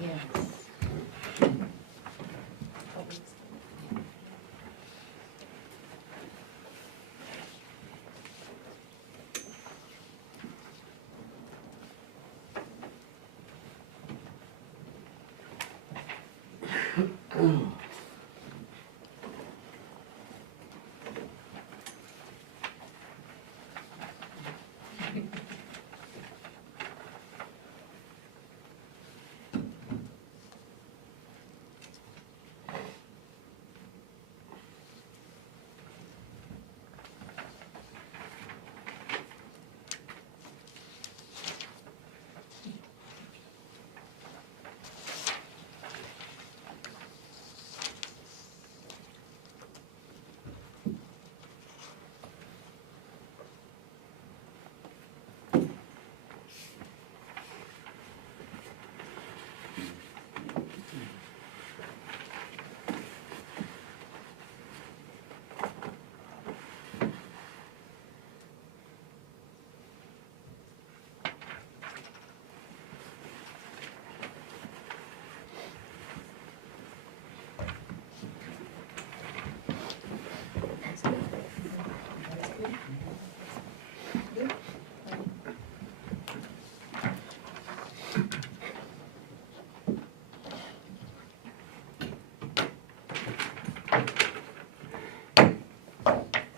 Yes.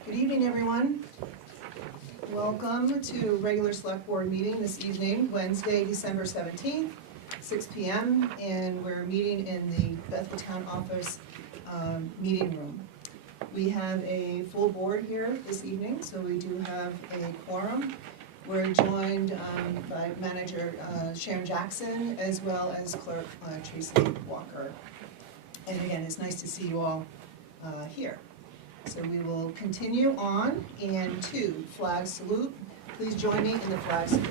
Good evening, everyone. Welcome to regular select board meeting this evening, Wednesday, December 17th, 6 p.m. And we're meeting in the Bethel Town Office meeting room. We have a full board here this evening, so we do have a quorum. We're joined by Manager Sharon Jackson, as well as Clerk Tracy Walker. And again, it's nice to see you all here. So we will continue on, and to flag salute. Please join me in the flag salute.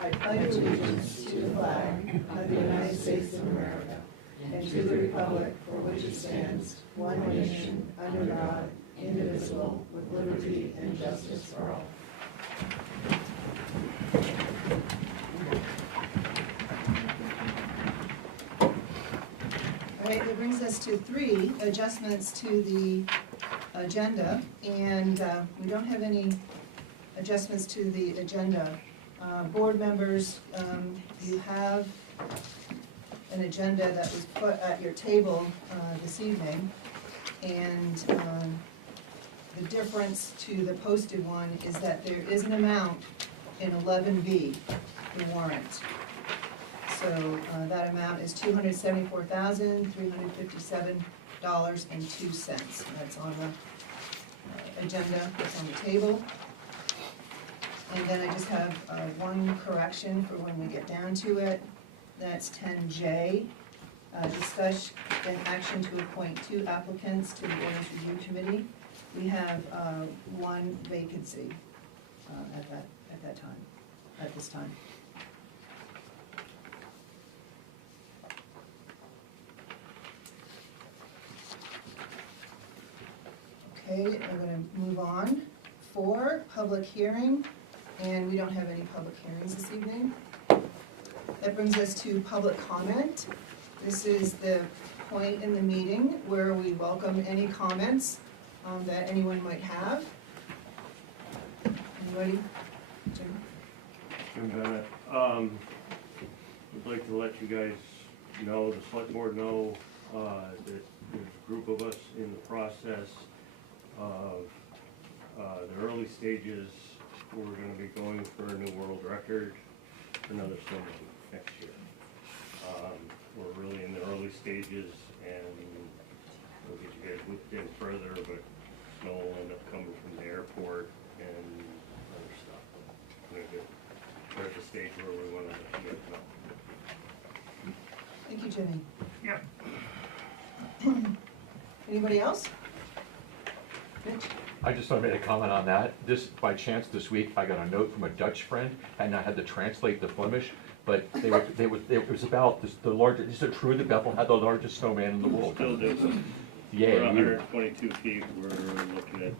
I pledge allegiance to the flag of the United States of America and to the republic for which it stands, one nation, under God, indivisible, with liberty and justice for all. All right, that brings us to 3 adjustments to the agenda, and we don't have any adjustments to the agenda. Board members, you have an agenda that was put at your table this evening, and the difference to the posted one is that there is an amount in 11B, the warrant. So that amount is $274,357.02. That's on the agenda, that's on the table. And then I just have one correction for when we get down to it. That's 10J. Discuss an action to appoint 2 applicants to the Ordinance Review Committee. We have 1 vacancy at this time. Okay, we're going to move on. 4, public hearing, and we don't have any public hearings this evening. That brings us to public comment. This is the point in the meeting where we welcome any comments that anyone might have. Anybody? Jim? Jim Bennett. Would like to let you guys know, the select board know, that there's a group of us in the process of the early stages. We're going to be going for a new world record for another snowman next year. We're really in the early stages, and we'll get you guys looped in further, but snow will end up coming from the airport and other stuff. We're at the stage where we want to let you guys know. Thank you, Jimmy. Yeah. Anybody else? Rich? I just want to make a comment on that. This, by chance, this week, I got a note from a Dutch friend, and I had to translate the Flemish, but it was about the largest, is it true that Bethel had the largest snowman in the world? Still do. Yeah. We're 122 feet. We're looking at,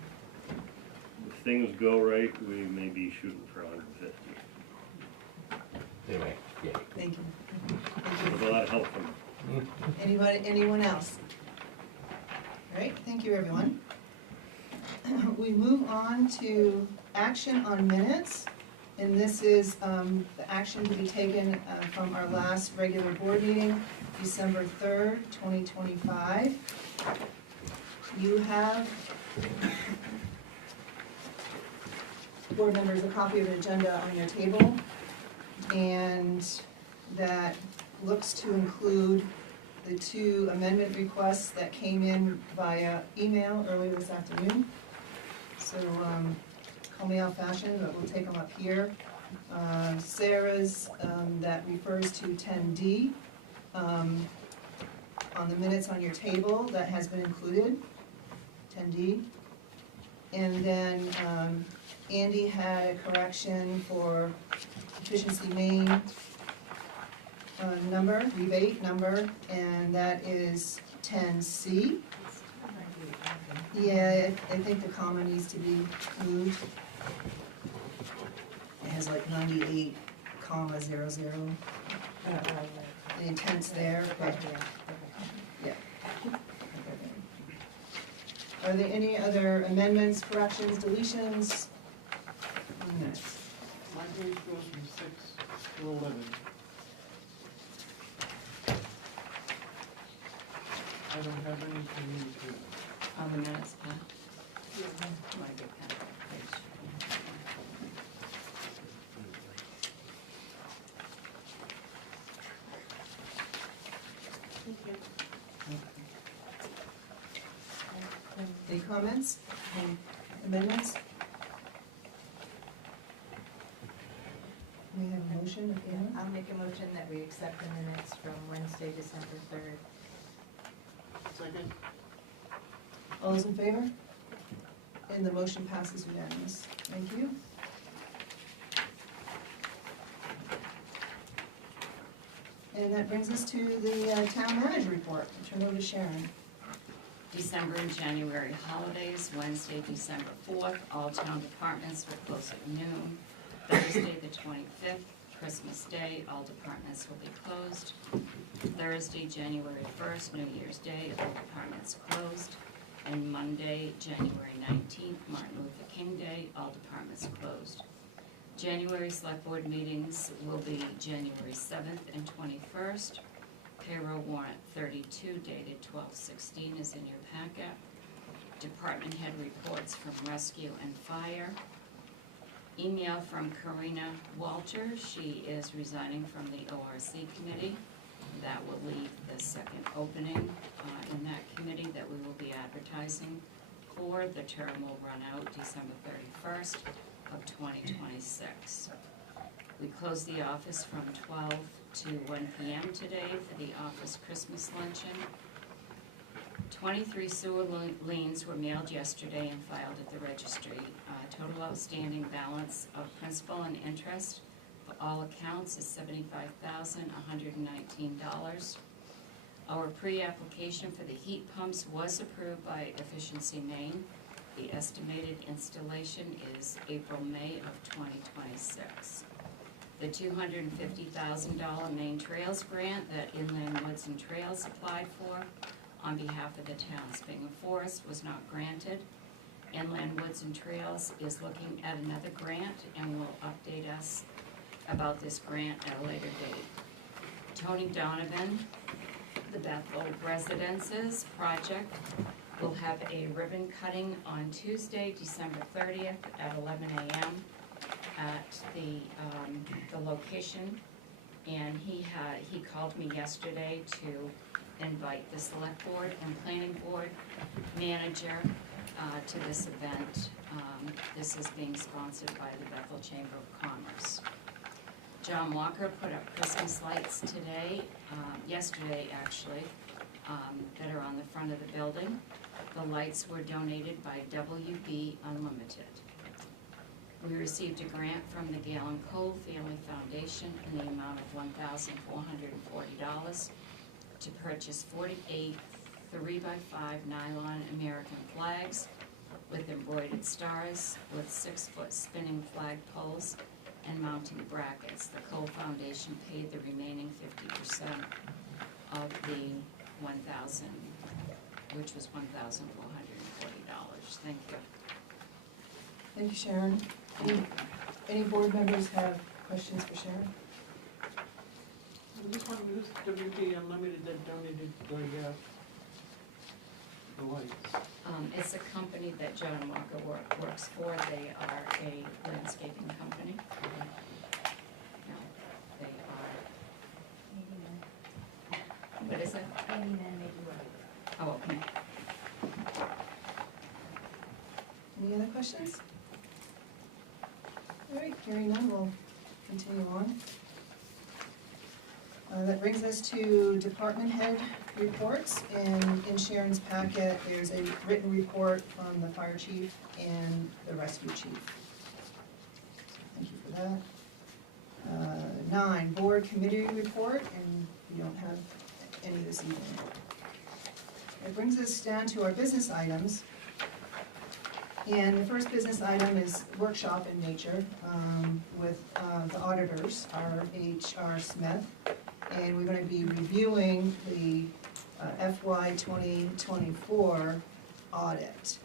if things go right, we may be shooting for 150. Anyway, yay. Thank you. With a lot of help from Anyone else? All right, thank you, everyone. We move on to action on minutes, and this is the action to be taken from our last regular board meeting, December 3rd, 2025. You have, board members, a copy of the agenda on your table, and that looks to include the 2 amendment requests that came in via email earlier this afternoon. So, call me out fashion, but we'll take them up here. Sarah's, that refers to 10D, on the minutes on your table, that has been included, 10D. And then, Andy had a correction for efficiency main number, rebate number, and that is 10C. Yeah, I think the comma needs to be moved. It has like 98, 00. The intent's there, but, yeah. Are there any other amendments, corrections, deletions? Minutes. My page goes from 6 to 11. I don't have anything new to. On the minutes, huh? Might get that page. Any comments? Any amendments? We have a motion, if you want. I'll make a motion that we accept the minutes from Wednesday, December 3rd. Second? All those in favor? And the motion passes unanimous. Thank you. And that brings us to the town manager report. I'll turn over to Sharon. December and January holidays, Wednesday, December 4th, all town departments will close at noon. Thursday, the 25th, Christmas Day, all departments will be closed. Thursday, January 1st, New Year's Day, all departments closed. And Monday, January 19th, Martin Luther King Day, all departments closed. January select board meetings will be January 7th and 21st. Payroll warrant 32 dated 12/16 is in your packet. Department head reports from rescue and fire. Email from Karina Walter, she is resigning from the ORC committee. That will leave the second opening in that committee that we will be advertising for. The term will run out December 31st of 2026. We closed the office from 12 to 1 p.m. today for the office Christmas luncheon. 23 sewer liens were mailed yesterday and filed at the registry. Total outstanding balance of principal and interest for all accounts is $75,119. Our pre-application for the heat pumps was approved by Efficiency Maine. The estimated installation is April-May of 2026. The $250,000 Maine Trails grant that Inland Woods and Trails applied for on behalf of the town of Bingham Forest was not granted. Inland Woods and Trails is looking at another grant and will update us about this grant at a later date. Tony Donovan, the Bethel Residences project, will have a ribbon cutting on Tuesday, December 30th at 11 a.m. at the location. And he called me yesterday to invite the select board and planning board manager to this event. This is being sponsored by the Bethel Chamber of Commerce. John Walker put up Christmas lights yesterday actually, that are on the front of the building. The lights were donated by WB Unlimited. We received a grant from the Galen Cole Family Foundation in the amount of $1,440 to purchase 48 3x5 nylon American flags with embroidered stars with 6-foot spinning flag poles and mounting brackets. The Cole Foundation paid the remaining 50% of the 1,000, which was $1,440. Thank you. Thank you, Sharon. Any board members have questions for Sharon? This one is W.H.A.T Unlimited that donated the lights. It's a company that John Walker works for. They are a landscaping company. No, they are, what is it? Oh, okay. Any other questions? All right, hearing none, we'll continue on. That brings us to department head reports, and in Sharon's packet, there's a written report from the fire chief and the rescue chief. Thank you for that. 9, board committee report, and we don't have any this evening. It brings us down to our business items. And the first business item is workshop in nature with the auditors, R.H.R. Smith. And we're going to be reviewing the FY 2024 audit.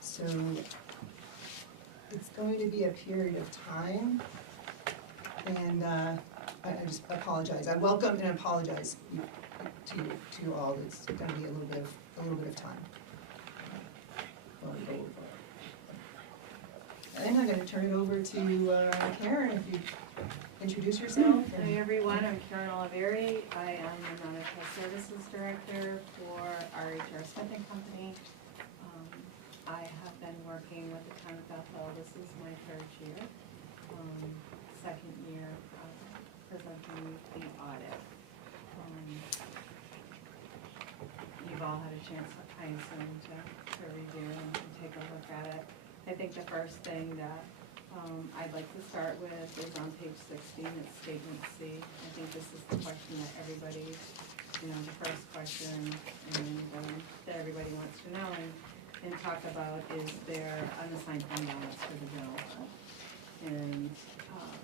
So it's going to be a period of time. And I just apologize. I welcome and apologize to you all. It's going to be a little bit of time. And I'm going to turn it over to Karen, if you introduce yourself. Hi everyone, I'm Karen Oliveri. I am the Management Services Director for R.H.R. Smith & Company. I have been working with the town of Bethel. This is my third year, second year presenting the audit. You've all had a chance, I assume, to review and take a look at it. I think the first thing that I'd like to start with is on page 16, it's statement C. I think this is the question that everybody, the first question that everybody wants to know and talk about is their unassigned fund balance for the general fund. And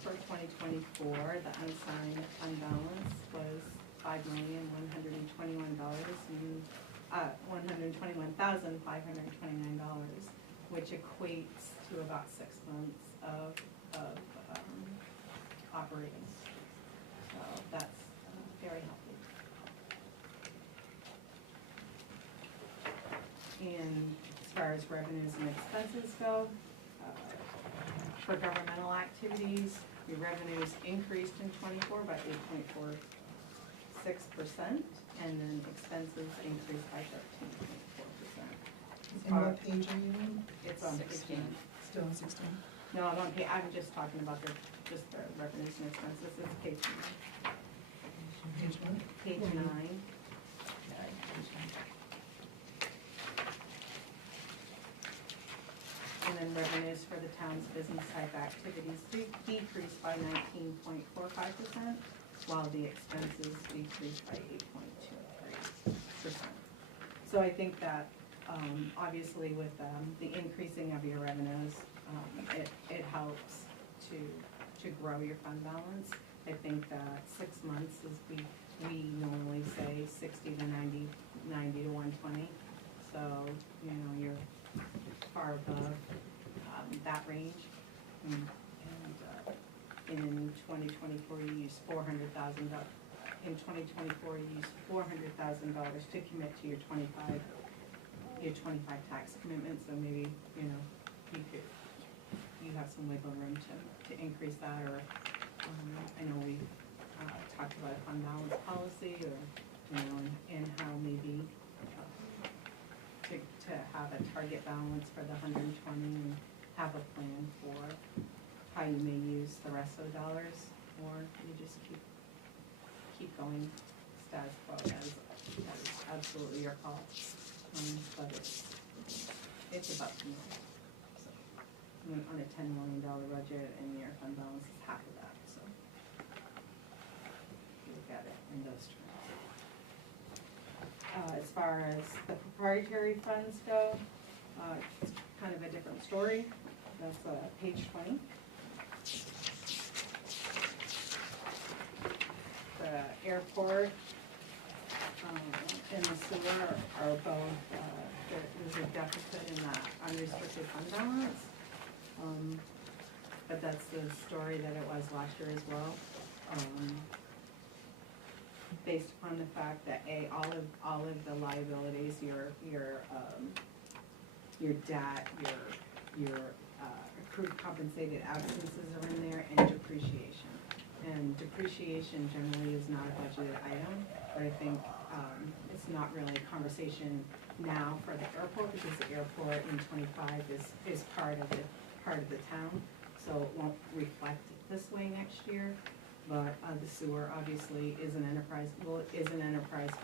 for 2024, the unassigned fund balance was $121,529, which equates to about 6 months of operating. So that's very healthy. And as far as revenues and expenses go, for governmental activities, your revenues increased in '24 by 8.46%, and then expenses increased by 13.4%. And what page are you on? It's on 16. Still on 16? No, I'm just talking about just the revenues and expenses. It's page 9. Page what? Page 9. And then revenues for the town's business type activities decreased by 19.45%, while the expenses decreased by 8.23%. So I think that obviously with the increasing of your revenues, it helps to grow your fund balance. I think that 6 months is we normally say 60 to 90 to 120. So you're far above that range. And in 2024 you used $400,000. In 2024 you used $400,000 to commit to your 25 tax commitment. So maybe you have some wiggle room to increase that, or I know we talked about a fund balance policy, or and how maybe to have a target balance for the 120 and have a plan for how you may use the rest of the dollars, or you just keep going status quo. That is absolutely your call, but it's about $2 million. So, on a $10 million budget, and your fund balance is half of that. So you look at it in those terms. As far as the proprietary funds go, it's kind of a different story. That's page 20. airport and the sewer are both, there's a deficit in the unrestricted fund balance. But that's the story that it was last year as well. Based upon the fact that all of the liabilities, your debt, your accrued compensated absences are in there, and depreciation. And depreciation generally is not a budgeted item, but I think it's not really a conversation now for the airport, because the airport in '25 is part of the town, so it won't reflect this way next year. But the sewer obviously is an enterprise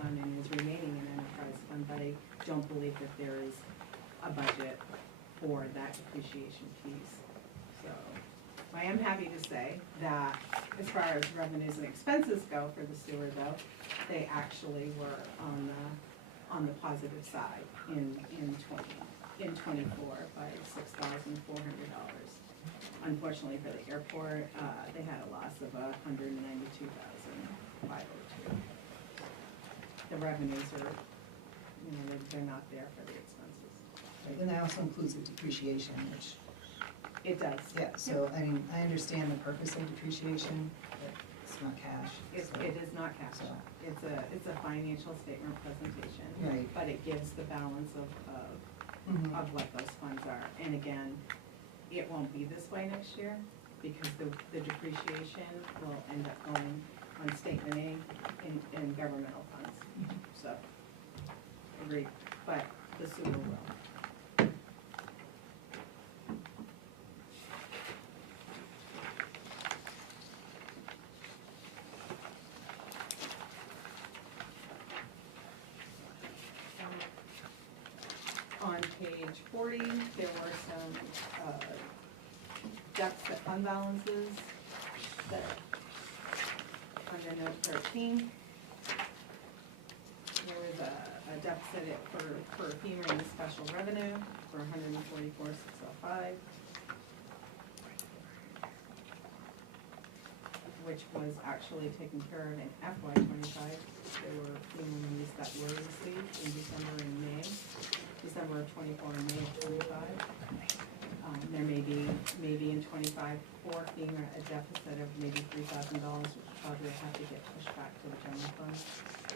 fund and is remaining an enterprise fund, but I don't believe that there is a budget for that depreciation piece. So I am happy to say that as far as revenues and expenses go for the sewer though, they actually were on the positive side in 24 by $6,400. Unfortunately for the airport, they had a loss of $192,502. The revenues are, they're not there for the expenses. Right, and that also includes the depreciation, which, It does. yeah, so, I mean, I understand the purpose of depreciation, but it's not cash. It is not cash. So- It's a financial statement presentation. Right. But it gives the balance of Mhm. what those funds are. And again, it won't be this way next year, because the depreciation will end up going on statement A in governmental funds. So, agreed, but the sewer will. On page 40, there were some deficit fund balances that, under note 13, there was a deficit for FEMA and special revenue for $144,605, which was actually taken care of in FY '25. There were FEMA monies that were received in December and May. December of '24 and May of '25. There may be in '25 for FEMA a deficit of maybe $3,000, which probably will have to get pushed back to the general fund,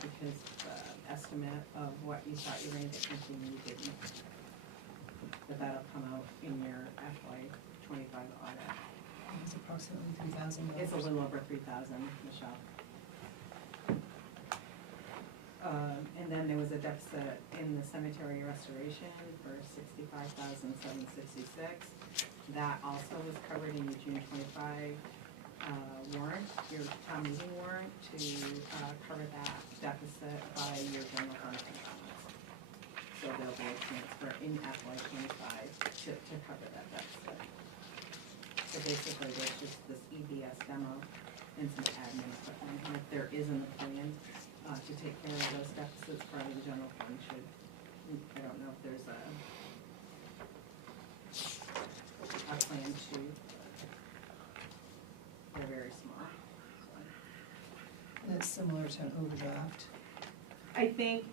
because the estimate of what you thought you were going to get from FEMA, you didn't. But that'll come out in your FY '25 audit. It's approximately $3,000. It's a little over 3,000, Michelle. And then there was a deficit in the cemetery restoration for $65,766. That also was covered in the June '25 warrant, your town meeting warrant, to cover that deficit by your general fund balance. So there'll be a transfer in FY '25 to cover that deficit. So basically, there's just this EBS demo and some admin equipment, and if there isn't a plan to take care of those deficits, part of the general fund should, I don't know if there's a plan to, they're very small. And it's similar to an overdraft. I think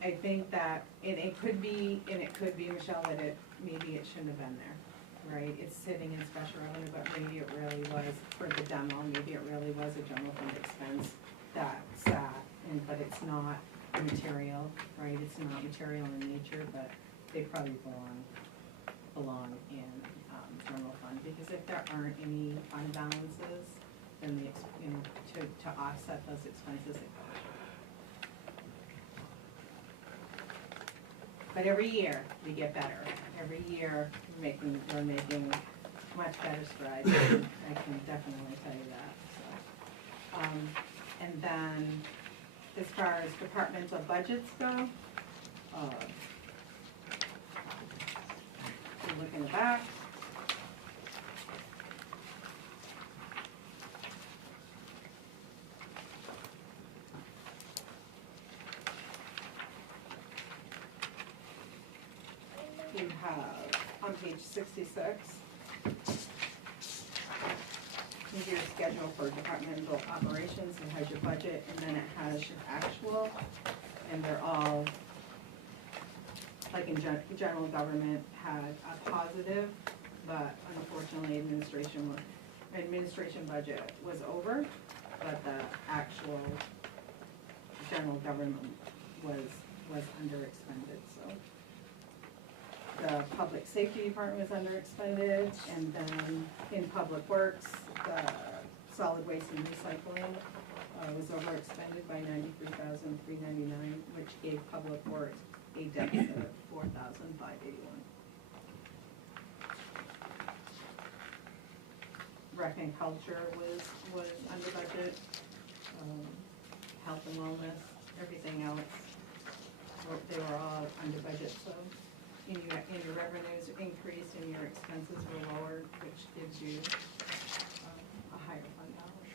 that, and it could be, Michelle, that maybe it shouldn't have been there, right? It's sitting in special revenue, but maybe it really was for the demo, maybe it really was a general fund expense that sat, but it's not material, right? It's not material in nature, but they probably belong in general fund, because if there aren't any fund balances, then to offset those expenses, it goes. But every year, we get better. Every year, we're making much better strides. I can definitely tell you that, so. And then, as far as departmental budgets go, you look in the back. You have, on page 66, is your schedule for departmental operations, it has your budget, and then it has your actual, and they're all, like in general government, had a positive, but unfortunately administration budget was over, but the actual general government was underexpended, so. The public safety department was underexpended, and then in public works, the solid waste and recycling was overexpended by $93,399, which gave public works a deficit of $4,581. Rec and culture was under budget. Health and wellness, everything else, they were all under budget, so in your revenues increased and your expenses were lowered, which gives you a higher fund balance.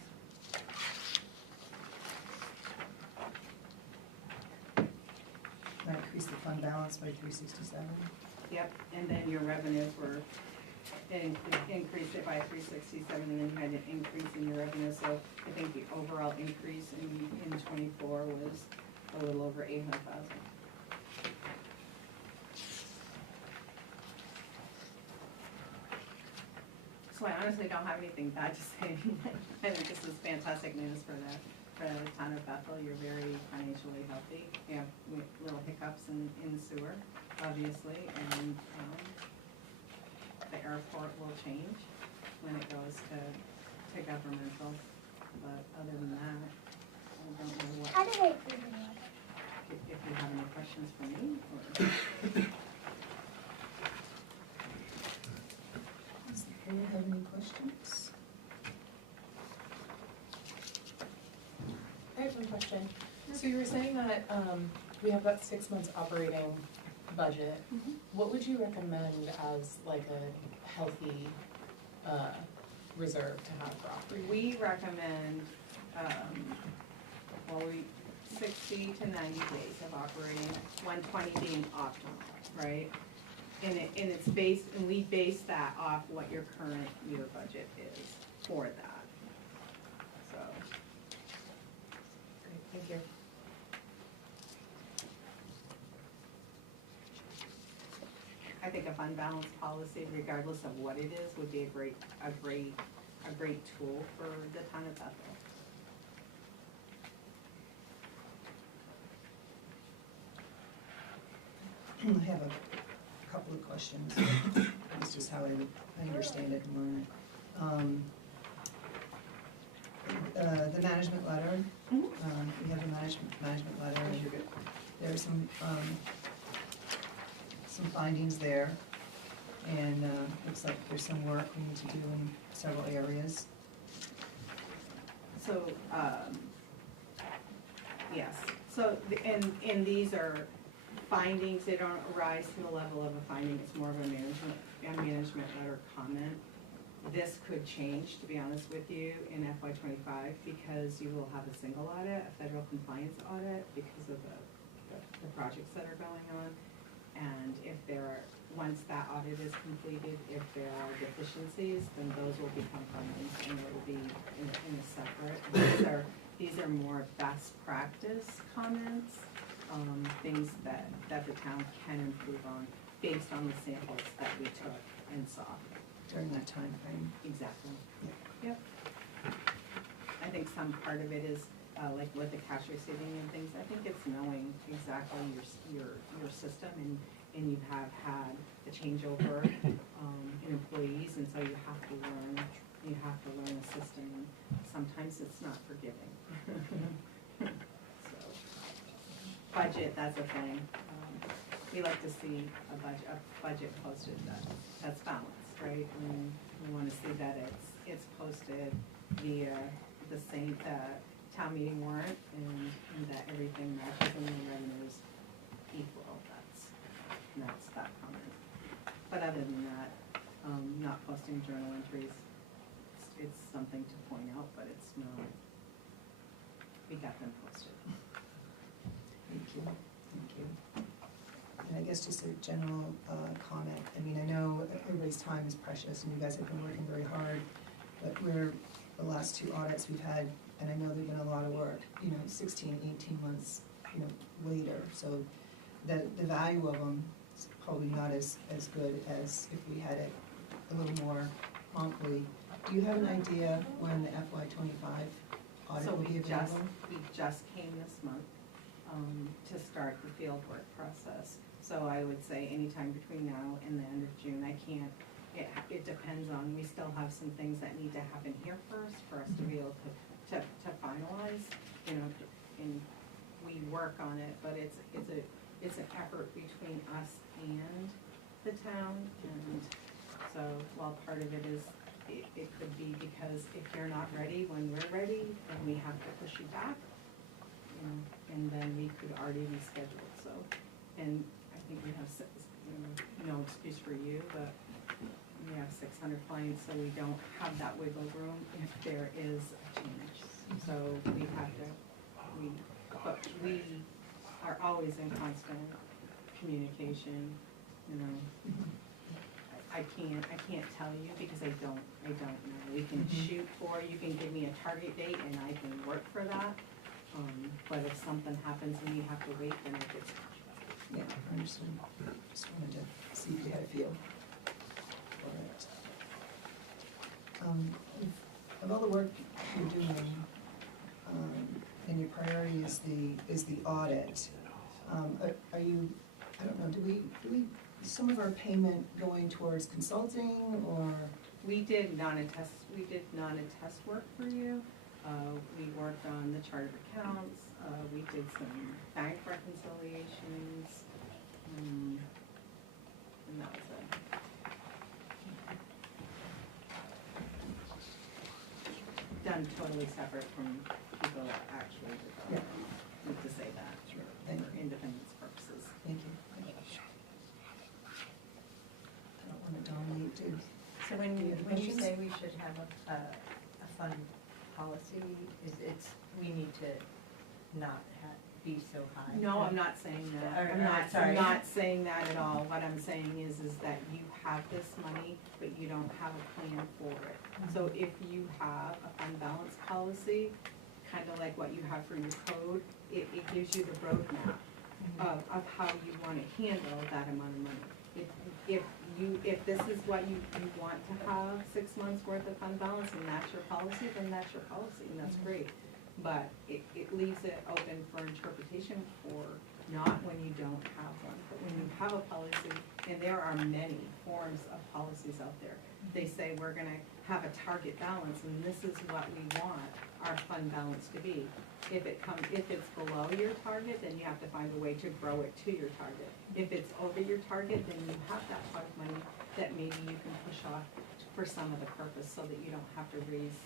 That increased the fund balance by $367. Yep, and then your revenues were, increased it by $367, and then you had an increase in your revenue, so I think the overall increase in '24 was a little over $800,000. So I honestly don't have anything bad to say. I think this is fantastic news for the town of Bethel. You're very financially healthy. You have little hiccups in sewer, obviously, and the airport will change when it goes to governmental. But other than that, I don't know what, if you have any questions for me, or. Does the board have any questions? I have one question. So you were saying that we have that 6 months operating budget. Mhm. What would you recommend as like a healthy reserve to have for operating? We recommend, 60 to 90 days of operating, 120 being optimal, right? And it's based, and we base that off what your current year budget is for that, so. Great, thank you. I think a fund balance policy, regardless of what it is, would be a great tool for the town of Bethel. I have a couple of questions. This is how I understand it and learn it. The management letter, we have the management letter. There are some findings there, and looks like there's some work we need to do in several areas. So, yes, so, and these are findings, they don't rise to the level of a finding, it's more of a management letter comment. This could change, to be honest with you, in FY '25, because you will have a single audit, a federal compliance audit, because of the projects that are going on. And if there are, once that audit is completed, if there are deficiencies, then those will become findings, and it will be in a separate. These are more best practice comments, things that the town can improve on based on the samples that we took and saw. During that time frame. Exactly. Yep. I think some part of it is, like with the cash receiving and things, I think it's knowing exactly your system, and you have had a changeover in employees, and so you have to learn the system, and sometimes it's not forgiving. So, budget, that's a thing. We like to see a budget posted that's balanced, right? And we want to see that it's posted via the same town meeting warrant, and that everything matches and the revenues equal. That's that comment. But other than that, not posting journal entries, it's something to point out, but it's not. We got them posted. Thank you, thank you. And I guess just a general comment. I mean, I know everybody's time is precious, and you guys have been working very hard, but we're the last two audits we've had, and I know they've been a lot of work, 16, 18 months, later, so the value of them is probably not as good as if we had it a little more promptly. Do you have an idea when the FY '25 audit So will be available? we just came this month, to start the field work process. So I would say anytime between now and the end of June. I can't, it depends on, we still have some things that need to happen here first for us to be able to finalize, and we work on it, but it's an effort between us and the town, and so while part of it is, it could be because if you're not ready when we're ready, then we have to push you back, and then we could already reschedule, so, and I think we have, no excuse for you, but we have 600 clients, so we don't have that wiggle room if there is a change. So we have to, but we are always in constant communication, I can't tell you because I don't know. We can shoot for, you can give me a target date and I can work for that. But if something happens and you have to wait, then it gets. Yeah, I understand. Just wanted to see if you had a feel for it. Of all the work you're doing, and your priority is the audit, are you, I don't know, do we, some of our payment going towards consulting, or? We did non-attest work for you. We worked on the chart of accounts, we did some bank reconciliations, and that was it. Done totally separate from people that actually did that. Need to say that, Sure. Thank for you. independence purposes. Thank you. I don't want to dominate, too. So when Do you you, have when you questions? say we should have a fund policy, we need to not be so high? No, I'm not saying that. Or- I'm sorry. not saying that at all. What I'm saying is that you have this money, but you don't have a plan for it. So if you have a fund balance policy, kind of like what you have for your code, it gives you the roadmap of how you want to handle that amount of money. If this is what you want to have 6 months worth of fund balance and that's your policy, then that's your policy and that's great. But it leaves it open for interpretation for not when you don't have one, but when you have a policy, and there are many forms of policies out there. They say we're gonna have a target balance and this is what we want our fund balance to be. If it's below your target, then you have to find a way to grow it to your target. If it's over your target, then you have that pot of money that maybe you can push off for some other purpose so that you don't have to raise,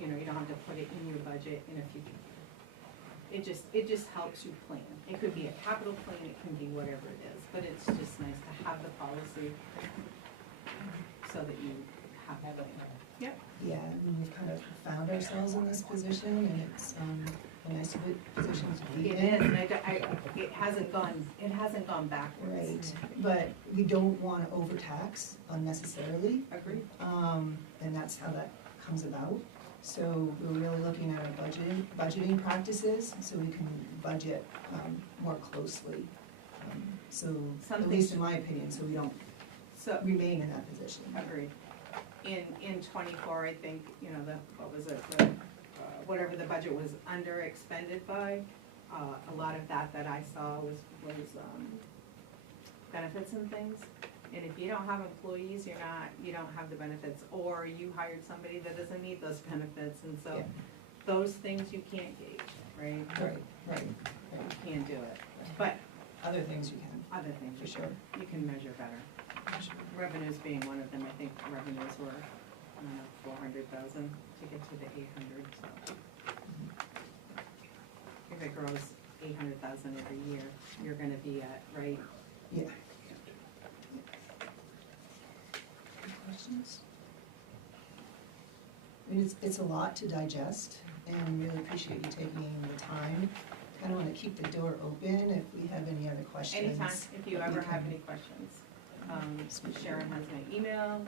you don't have to put it in your budget in a future year. It just helps you plan. It could be a capital plan, it can be whatever it is, but it's just nice to have the policy so that you have a plan. Yep. Yeah, I mean, we've kind of found ourselves in this position, and it's a nice position to be It in. is, and it hasn't gone backwards. Right, but we don't want to overtax unnecessarily, Agreed. and that's how that comes about. So we're really looking at our budgeting practices, so we can budget more closely. So, at least in my opinion, so we don't So, remain in that position. agreed. In 24, I think, whatever the budget was under expended by, a lot of that I saw was benefits and things. And if you don't have employees, you don't have the benefits, or you hired somebody that doesn't need those benefits, and so Yeah. those things you can't gauge, right? Right. You can't do it, but Other things you can, other things for sure. you can measure better. For sure. Revenues being one of them, I think revenues were, 400,000 to get to the 800, so. If it grows 800,000 every year, you're gonna be at, right? Yeah. Any questions? I mean, it's a lot to digest, and really appreciate you taking the time. Kind of want to keep the door open if we have any other questions. Anytime, if you that we ever have can- any questions. Sharon has my email,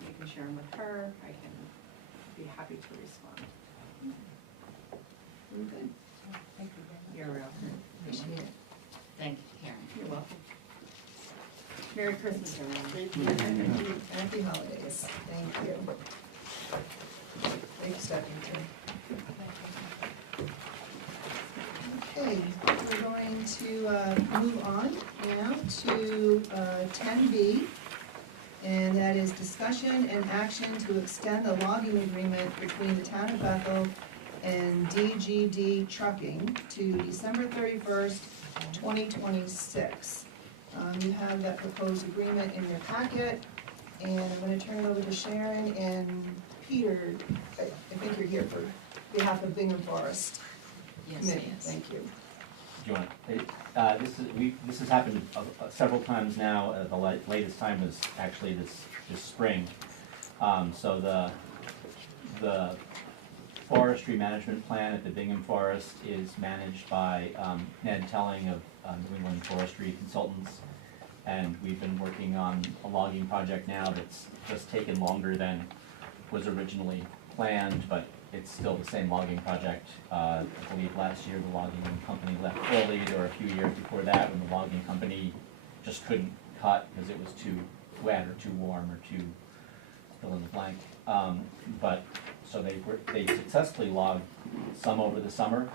you can share them with her, I can be happy to respond. Very good. Thank you very much. You're welcome. Appreciate it. Thank you, Karen. You're welcome. Merry Christmas, everyone. Thank you. Happy holidays. Thank you. Thanks, Stephanie, too. Okay, we're going to move on now to 10B, and that is discussion and action to extend the logging agreement between the town of Bethel and DGD Trucking to December 31st, 2026. You have that proposed agreement in your packet, and I'm going to turn it over to Sharon and Peter. I think you're here for behalf of Bingham Forest Yes, Committee. yes. Thank you. Do you want, this has happened several times now. The latest time was actually this spring. So the forestry management plan at the Bingham Forest is managed by Ned Telling of New England Forestry Consultants. And we've been working on a logging project now that's just taken longer than was originally planned, but it's still the same logging project. I believe last year the logging company left early, or a few years before that when the logging company just couldn't cut because it was too wet or too warm or too fill in the blank. So they successfully logged some over the summer.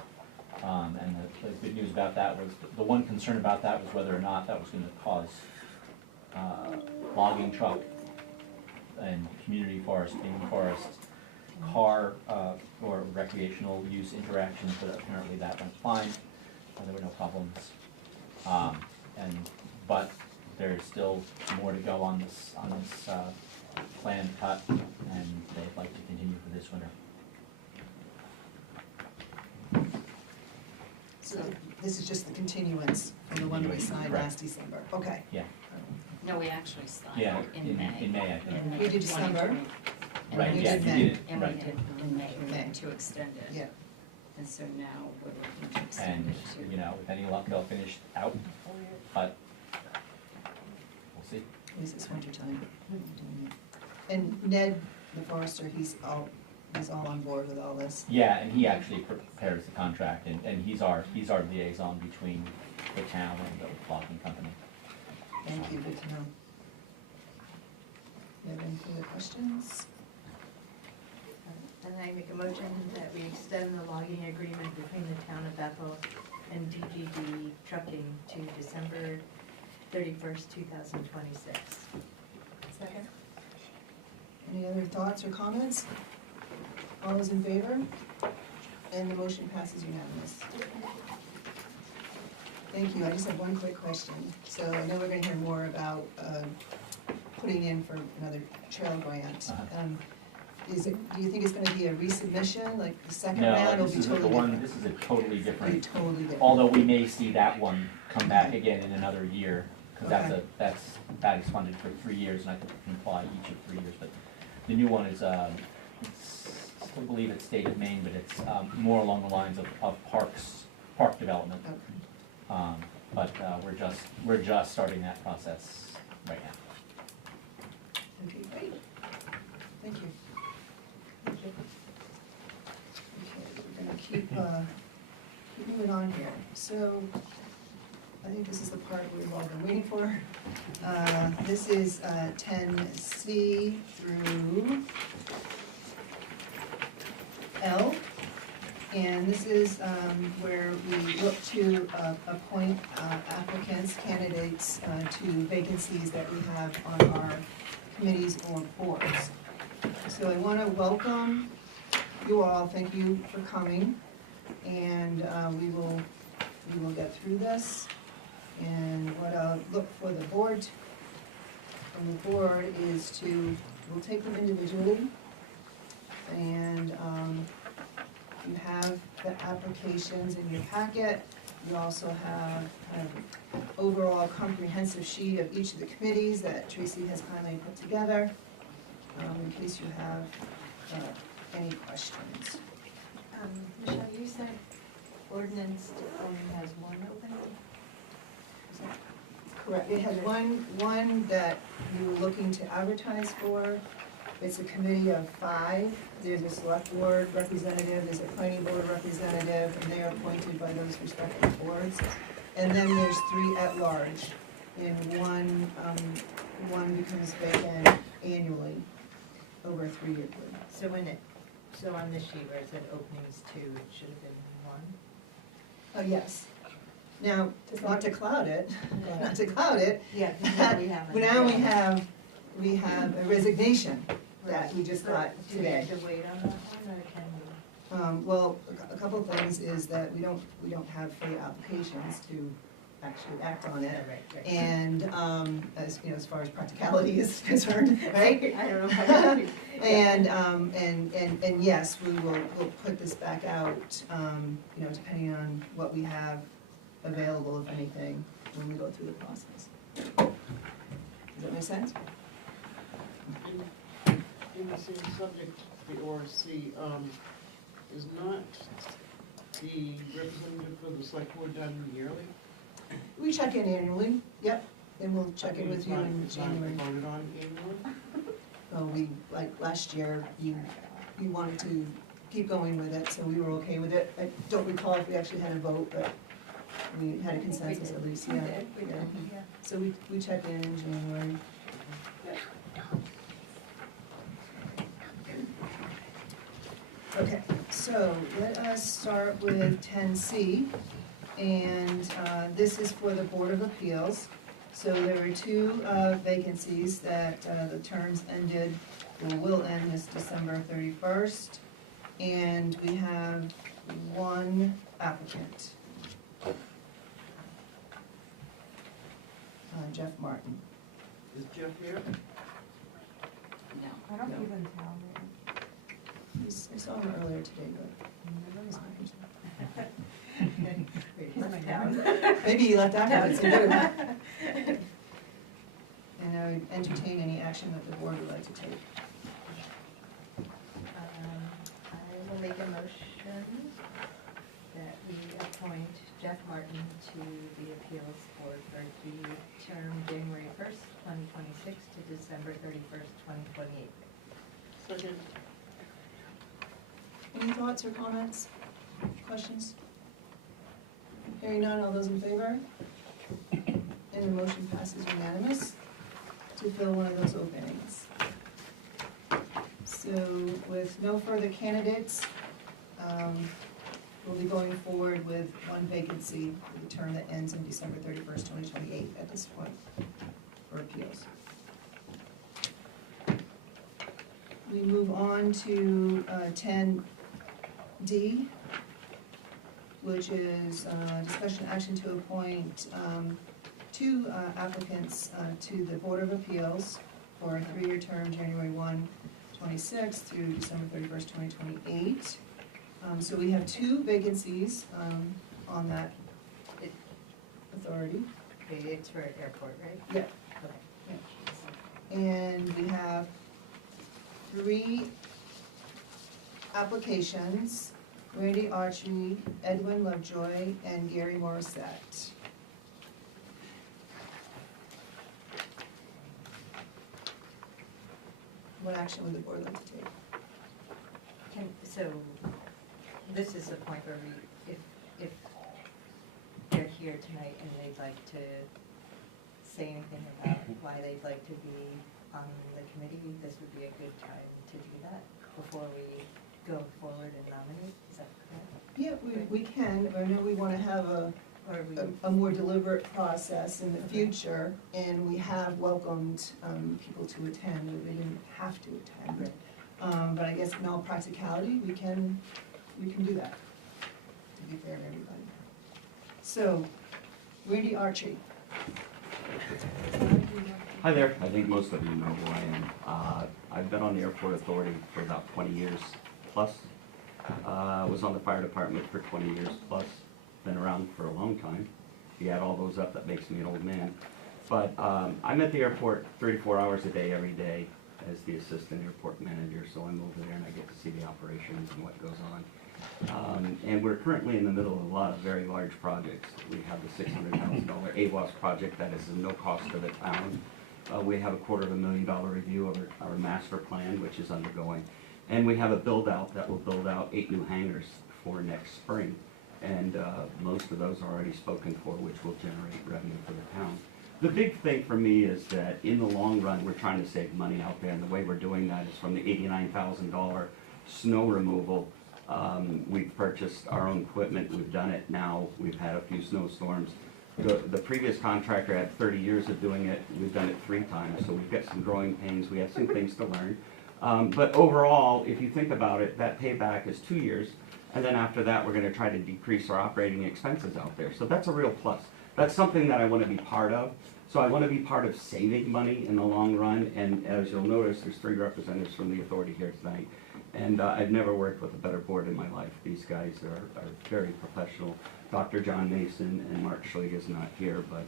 And the good news about that was, the one concern about that was whether or not that was gonna cause logging truck and community forest, Bingham Forest, car or recreational use interactions, but apparently that went fine. There were no problems. But there's still more to go on this planned cut, and they'd like to continue for this winter. So this is just the continuance from the one that we signed Right. last December. Okay. Yeah. No, we actually signed Yeah, in May. in May, I think. In May We did December. 2020. And Right, we yeah, did you May. did it, And we right. did in May. May to extend it. Yeah. And so now we're looking to extend And, it to. you know, with any luck, they'll finish out, but we'll see. At least it's winter time. And Ned, the forester, he's all on board with all this. Yeah, and he actually prepares the contract, and he's our liaison between the town and the logging company. Thank you, good to know. You have any further questions? And I make a motion that we extend the logging agreement between the town of Bethel and DGD Trucking to December 31st, 2026. Second? Any other thoughts or comments? All those in favor? And the motion passes unanimous. Thank you. I just have one quick question. So I know we're gonna hear more about putting in for another trail grant. Uh-huh. Do you think it's gonna be a resubmission, like the second No, round will this be is the totally one, different? this is a totally Be different, totally different. although we may see that one come back again in another year, because Okay. that is funded for 3 years, and I think it can apply each of 3 years, but the new one is, it's, I still believe it's state of Maine, but it's more along the lines of park development. Okay. But we're just starting that process right now. Okay, great. Thank you. Okay, we're gonna keep moving on here. So, I think this is the part we've all been waiting for. This is 10C through L. And this is where we look to appoint applicants, candidates to vacancies that we have on our committees or boards. So I want to welcome you all, thank you for coming, and we will get through this. And what I'll look for the board, from the board, is we'll take them individually, and you have the applications in your packet. You also have kind of overall comprehensive sheet of each of the committees that Tracy has kindly put together, in case you have any questions. Michelle, you said ordinance only has one opening? Is that Correct, it has one that you were looking to advertise for, It's a committee of 5. There's a select board representative, there's a planning board representative, and they are appointed by those respective boards. And then there's 3 at large, and one becomes vacant annually over a 3-year period. So on this sheet where it said openings 2, it should have been 1? Oh, yes. Now, not to cloud it, Yeah. not to cloud it, Yeah, because now we have. but now we have a resignation that we just got Do we today. have to wait on that one, or can we? Well, a couple of things is that we don't have full applications to actually act on it. Right. And, as, you know, as far as practicality is concerned, right? I don't know how to. And yes, we'll put this back out, you know, depending on what we have available, if anything, when we go through the process. Does that make sense? In the same subject, the ORC, is not the representative for the select board done yearly? We check in annually, yep, and we'll check in with you in It's not January. voted on annually? Oh, we, like, last year, you wanted to keep going with it, so we were okay with it. I don't recall if we actually had a vote, but we had a consensus at least, yeah. We did, yeah. So we check in January. Okay, so let us start with 10C, and this is for the Board of Appeals. So there are 2 vacancies that the terms ended, or will end this December 31st, and we have 1 applicant. Jeff Martin. Is Jeff here? No. I don't No. even tell me. I saw him earlier today, but he's not here. He's my town. Maybe he left afterwards. And I would entertain any action that the board would like to take. I will make a motion that we appoint Jeff Martin to the appeals board for the term January 1st, 2026 to December 31st, 2028. Second. Any thoughts or comments, questions? Hearing none, all those in favor? And the motion passes unanimous to fill one of those openings. So with no further candidates, we'll be going forward with 1 vacancy for the term that ends in December 31st, 2028 at this point for appeals. We move on to 10D, which is discussion action to appoint 2 applicants to the Board of Appeals for a 3-year term, January 1, 26 through December 31st, 2028. So we have 2 vacancies on that authority. Okay, it's for airport, right? Yeah. Okay. And we have 3 applications: Randy Archie, Edwin Lovejoy, and Gary Morissette. What action would the board like to take? So, this is the point where we, if they're here tonight and they'd like to say anything about why they'd like to be on the committee, this would be a good time to do that before we go forward and nominate, is that correct? Yeah, we can. I know we want to have Or we, a more deliberate process in the future, and we have welcomed people to attend, but they didn't have to attend. But I guess in all practicality, we can do that, to be fair to everybody. So, Randy Archie. Hi there, I think most of you know who I am. I've been on the airport authority for about 20 years plus. Was on the fire department for 20 years plus, been around for a long time. If you add all those up, that makes me an old man. But I'm at the airport 34 hours a day, every day, as the assistant airport manager, so I'm over there and I get to see the operations and what goes on. And we're currently in the middle of a lot of very large projects. We have the $600,000 AWAS project that is no cost to the town. We have a $250,000 review of our master plan, which is undergoing. And we have a build-out that will build out 8 new hangars for next spring. And most of those are already spoken for, which will generate revenue for the town. The big thing for me is that in the long run, we're trying to save money out there, and the way we're doing that is from the $89,000 snow removal. We've purchased our own equipment, we've done it now, we've had a few snowstorms. The previous contractor had 30 years of doing it, we've done it 3 times, so we've got some growing pains, we have some things to learn. But overall, if you think about it, that payback is 2 years, and then after that, we're gonna try to decrease our operating expenses out there. So that's a real plus. That's something that I wanna be part of. So I wanna be part of saving money in the long run, and as you'll notice, there's 3 representatives from the authority here tonight. And I've never worked with a better board in my life. These guys are very professional. Dr. John Mason and Mark Schlig is not here, but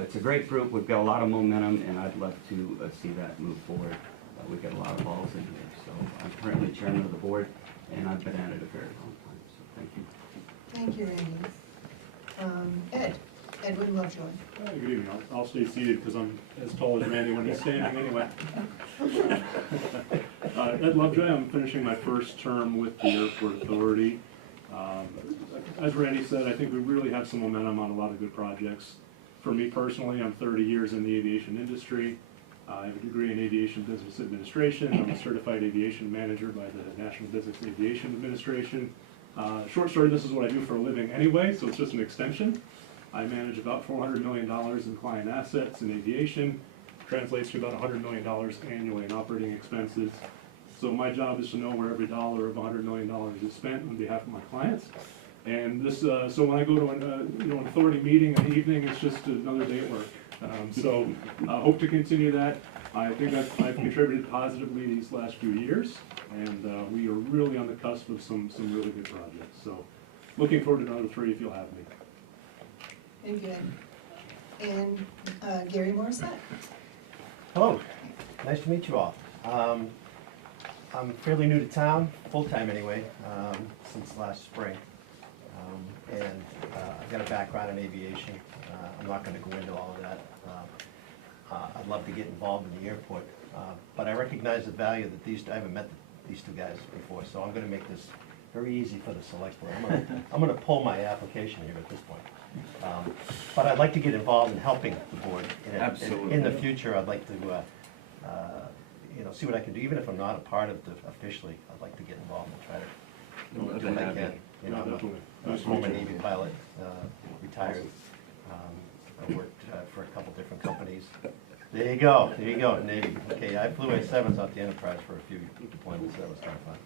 it's a great group. We've got a lot of momentum, and I'd love to see that move forward. We've got a lot of balls in here. So I'm currently chairman of the board, and I've been at it a very long time, so thank you. Thank you, Randy. Edward Lovejoy. Good evening. I'll stay seated because I'm as tall as Randy when he's standing anyway. Ed Lovejoy, I'm finishing my first term with the Airport Authority. As Randy said, I think we really have some momentum on a lot of good projects. For me personally, I'm 30 years in the aviation industry. I have a degree in aviation business administration. I'm a certified aviation manager by the National Business Aviation Administration. Short story, this is what I do for a living anyway, so it's just an extension. I manage about $400 million in client assets in aviation, translates to about $100 million annually in operating expenses. So my job is to know where every dollar of $100 million is spent on behalf of my clients. And this, so when I go to an authority meeting in the evening, it's just another day at work. So I hope to continue that. I think I've contributed positively these last few years, and we are really on the cusp of some really good projects. So looking forward to another 3 if you'll have me. Thank you, Ed. And Gary Morissette. Hello, nice to meet you all. I'm fairly new to town, full-time anyway, since last spring. I've got a background in aviation. I'm not gonna go into all of that. I'd love to get involved in the airport, but I recognize the value that I haven't met these 2 guys before, so I'm gonna make this very easy for the select board. I'm gonna pull my application here at this point. But I'd like to get involved in helping the board. Absolutely. In the future, I'd like to, see what I can do, even if I'm not a part of it officially. I'd like to get involved and try to do what I can. I'm a former Navy pilot, retired. I worked for a couple different companies. There you go, Navy. Okay, I flew A-7s out the Enterprise for a few deployments. That was kind of fun.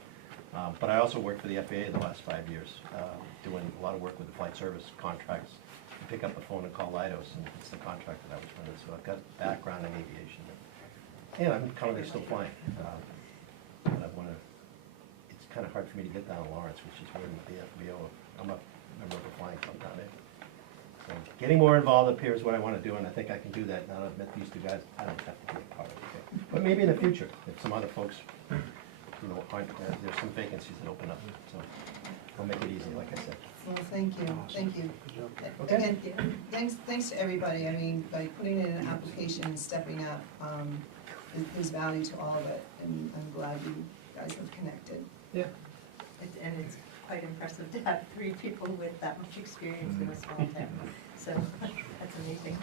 But I also worked for the FAA the last 5 years, doing a lot of work with the flight service contracts. You pick up the phone and call Leidos, and it's the contract that I was running. So I've got background in aviation. And I'm currently still flying. But it's kind of hard for me to get down to Lawrence, which is where the FBO, I'm a member of the flying club down there. So getting more involved up here is what I want to do, and I think I can do that now that I've met these 2 guys. I don't have to be a part of it. But maybe in the future, if some other folks, there's some vacancies that open up. So I'll make it easy, like I said. Well, thank you. Okay. Again, thanks to everybody. I mean, by putting in an application and stepping up, there's value to all of it, and I'm glad you guys have connected. Yeah. And it's quite impressive to have 3 people with that much experience in a small town. So that's amazing.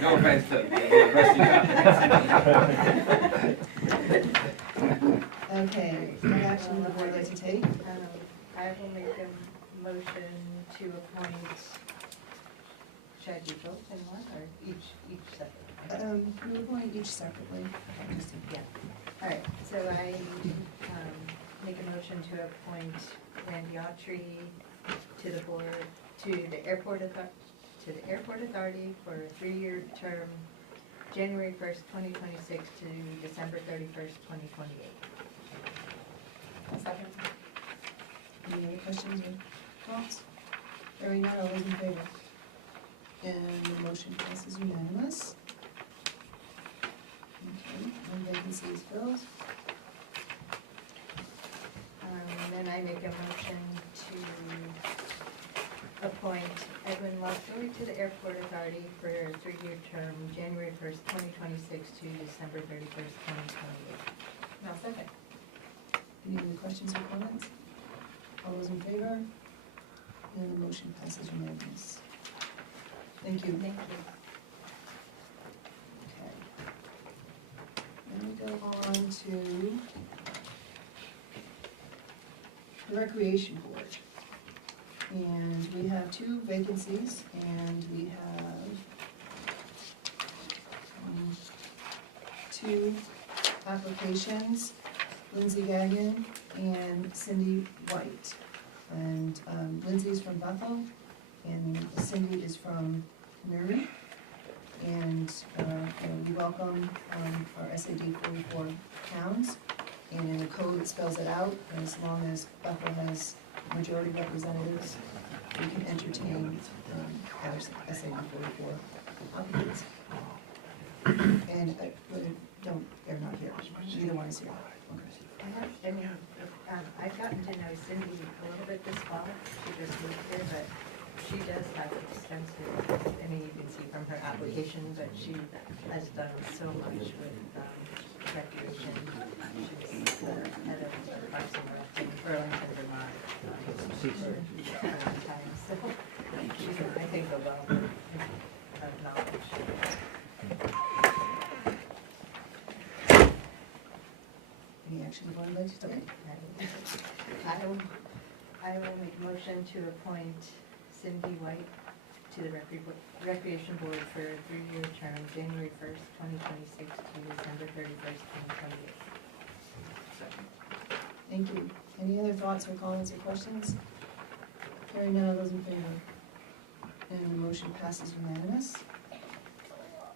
No offense to the rest of you. Okay, what action would the board like to take? I will make a motion to appoint, should I do both in one or each separate? We're going each separately. Yeah. All right, so I make a motion to appoint Randy Autry to the board, to the airport authority for a 3-year term, January 1st, 2026 to December 31st, 2028. Second. Any other questions or thoughts? Hearing none, all those in favor? And the motion passes unanimous. Okay, one vacancy is filled. Then I make a motion to appoint Edward Edwin Lovejoy to the Airport Authority for a 3-year term, January 1st, 2026 to December 31st, 2028. Now second. Any other questions or comments? All those in favor? And the motion passes unanimous. Thank you. Thank you. Okay. Then we go on to the Recreation Board. And we have 2 vacancies, and we have 2 applications, Lindsay Gagnon and Cindy White. And Lindsay's from Bethel, and Cindy is from Newry. And we welcome our SAD 44 towns, and in the code it spells it out, and as long as Bethel has majority representatives, we can entertain our SAD 44 applicants. And don't, they're not here, neither one is here. Okay. I've gotten to know Cindy a little bit this fall. She just moved here, but she does have extensive, I mean, you can see from her application, but she has done so much with recreation. She's the head of Parks and Rec in Burlington, Vermont. For a long time, so she's, I think, a wealth of knowledge. Any action the board would like to take? I will make a motion to appoint Cindy White to the Recreation Board for a 3-year term, January 1st, 2026 to December 31st, 2028. Thank you. Any other thoughts or comments or questions? Hearing none, all those in favor? And the motion passes unanimous.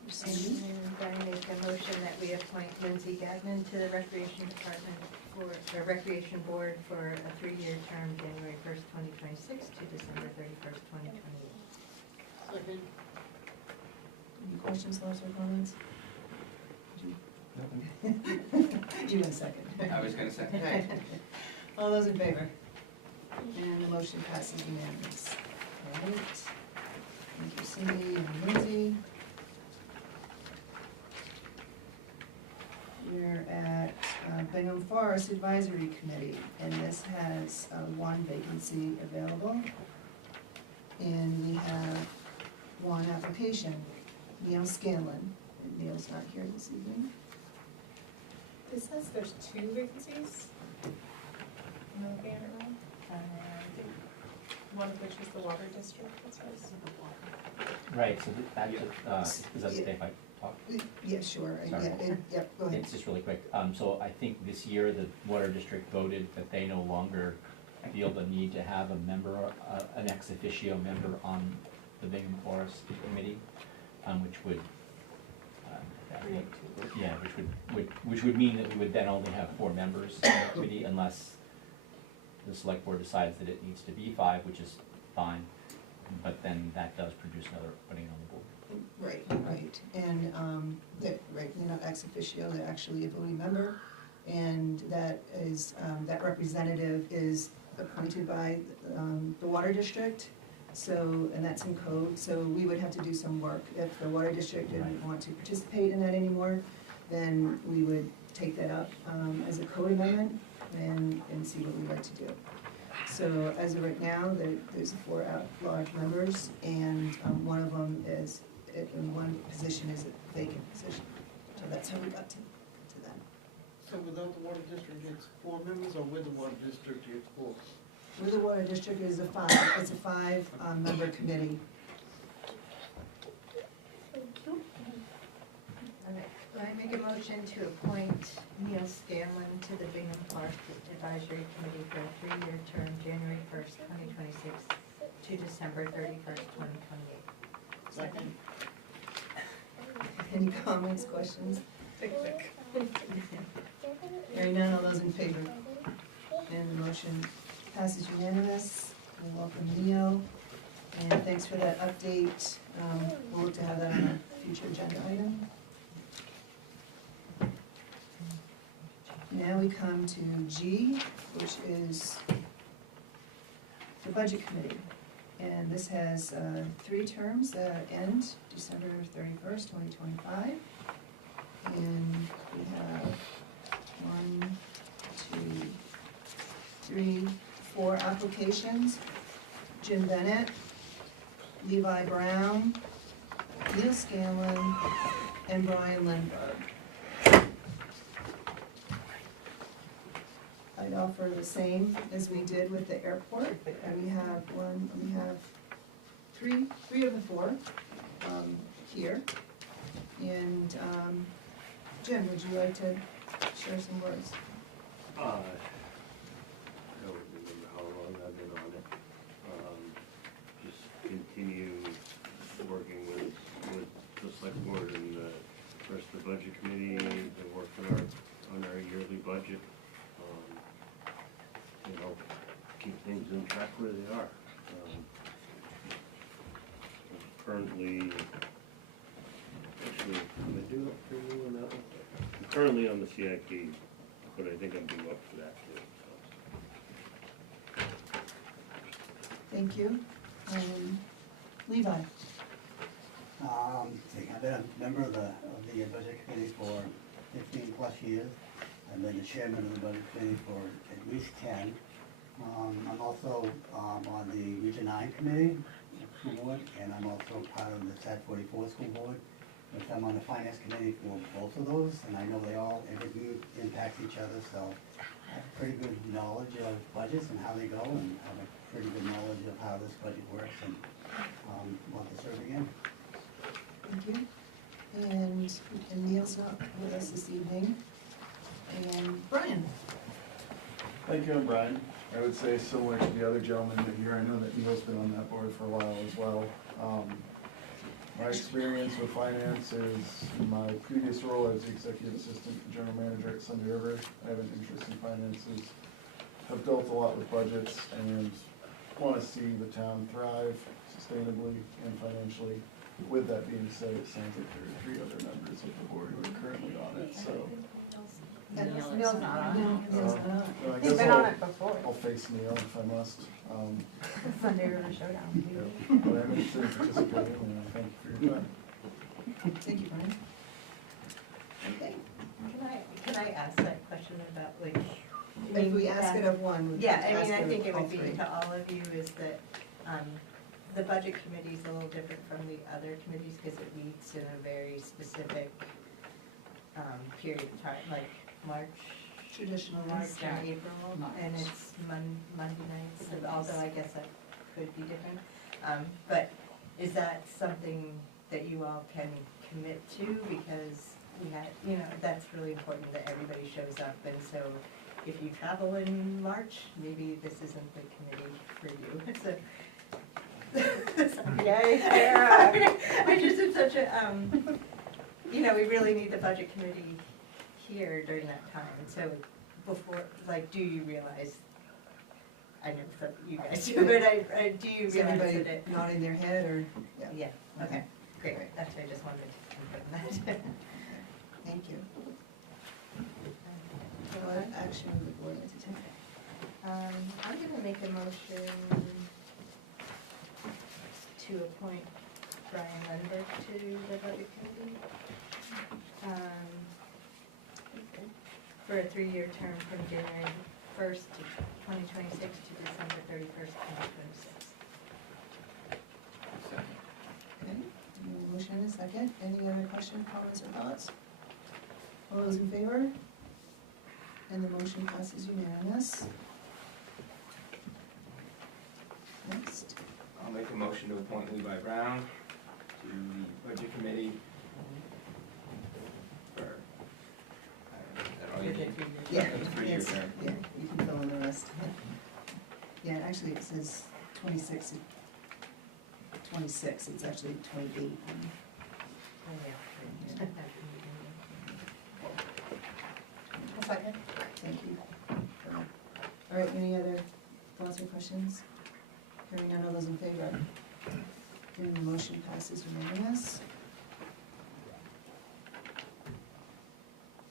Cindy? And I make a motion that we appoint Lindsay Gagnon to the Recreation Department for the Recreation Board for a 3-year term, January 1st, 2026 to December 31st, 2028. Second. Any questions, thoughts, or comments? You in second. I was gonna say. Right. All those in favor? And the motion passes unanimous. All right. Thank you, Cindy and Lindsay. We're at Bingham Forest Advisory Committee, and this has 1 vacancy available. And we have 1 application, Neil Scanlon. And Neil's not here this evening. It says there's 2 vacancies. Am I looking at it wrong? One of which is the water district, it says. Right, so that just, is that okay if I talk? Yeah, sure. Sorry. Yep, go ahead. It's just really quick. So I think this year the water district voted that they no longer feel the need to have a member, an ex officio member on the Bingham Forest Committee, which would, yeah, which would mean that we would then only have 4 members on the committee unless the select board decides that it needs to be 5, which is fine, but then that does produce another opening on the board. Right. And, they're not ex officio, they're actually a voting member. And that is, that representative is appointed by the water district. So, and that's in code, so we would have to do some work. If the water district didn't want to participate in that anymore, then we would take that up as a code amendment and see what we'd like to do. So as of right now, there's 4 at-large members, and one of them is, in one position is a vacant position. So that's how we got to that. So without the water district, it's 4 members, or with the water district, it's 4? With the water district is it's a 5 member committee. I make a motion to appoint Neil Scanlon to the Bingham Forest Advisory Committee for a 3-year term, January 1st, 2026 to December 31st, 2028. Second. Any comments, questions? Hearing none, all those in favor? And the motion passes unanimous. We welcome Neil, and thanks for that update. We'll look to have that on a future agenda item. Now we come to G, which is the Budget Committee. And this has 3 terms that end December 31st, 2025. And we have 1, 2, 3, 4 applications. Jim Bennett, Levi Brown, Neil Scanlon, and Brian Lindberg. I'd offer the same as we did with the airport, and we have three of the 4 here. And Jim, would you like to share some words? I don't remember how long I've been on it. Just continue working with the select board and the rest of the budget committee, and working on our yearly budget. You know, keep things in track where they are. Currently, actually, am I due up for you on that one? I'm currently on the CIP, but I think I'm due up for that too, so. Thank you. Levi? I've been a member of the budget committee for 15 plus years. I've been the chairman of the budget committee for at least 10. I'm also on the Region 9 committee, school board, and I'm also part of the SAT 44 school board, which I'm on the finance committee for both of those, and I know they all impact each other, so I have pretty good knowledge of budgets and how they go, and have a pretty good knowledge of how this budget works, and want to serve again. Thank you. And Neil's not with us this evening. And Brian? Thank you, I'm Brian. I would say similar to the other gentleman here, I know that Neil's been on that board for a while as well. My experience with finance is in my previous role as executive assistant general manager at Sunday River. I have an interest in finances, have dealt a lot with budgets, and want to see the town thrive sustainably and financially. With that being said, it sounds like there are 3 other members of the board who are currently on it, so. Neil's not on it. Neil's not. I He's guess been on it before. I'll face Neil if I must. Sunday River Showdown. But I'm interested in participating, and I thank you for your time. Thank you, Brian. Okay. Can I ask that question about, like? If we ask it of one, we'd Yeah, have to I mean, ask I it think of it all would be 3. to all of you is that, the budget committee is a little different from the other committees because it meets in a very specific, period of time, like March. Traditional March Yeah. and April, and it's Monday nights, and although I guess that could be different. But is that something that you all can commit to? Because we had, that's really important that everybody shows up, and so if you travel in March, maybe this isn't the committee for you. Yay, Sarah. I just am such a, we really need the budget committee here during that time, so before, like, do you realize, I know that you guys do, but do you Is realize everybody that it? nodding their head, or? Yeah, okay, great, that's what I just wanted to confirm that. Thank you. What action would the board like to take? I'm gonna make a motion to appoint Brian Lindberg to the budget committee. For a 3-year term from January 1st to 2026 to December 31st, 2026. Okay, motion and a second. Any other questions, comments, or thoughts? All those in favor? And the motion passes unanimous. Next. I'll make a motion to appoint Levi Brown to the budget committee for, is that all you need? Yeah, A 3-year it's- term. yeah, you can fill in the rest. Yeah, actually, it says 26, it's actually 28. A second. Thank you. All right, any other thoughts or questions? Hearing none, all those in favor? And the motion passes unanimous.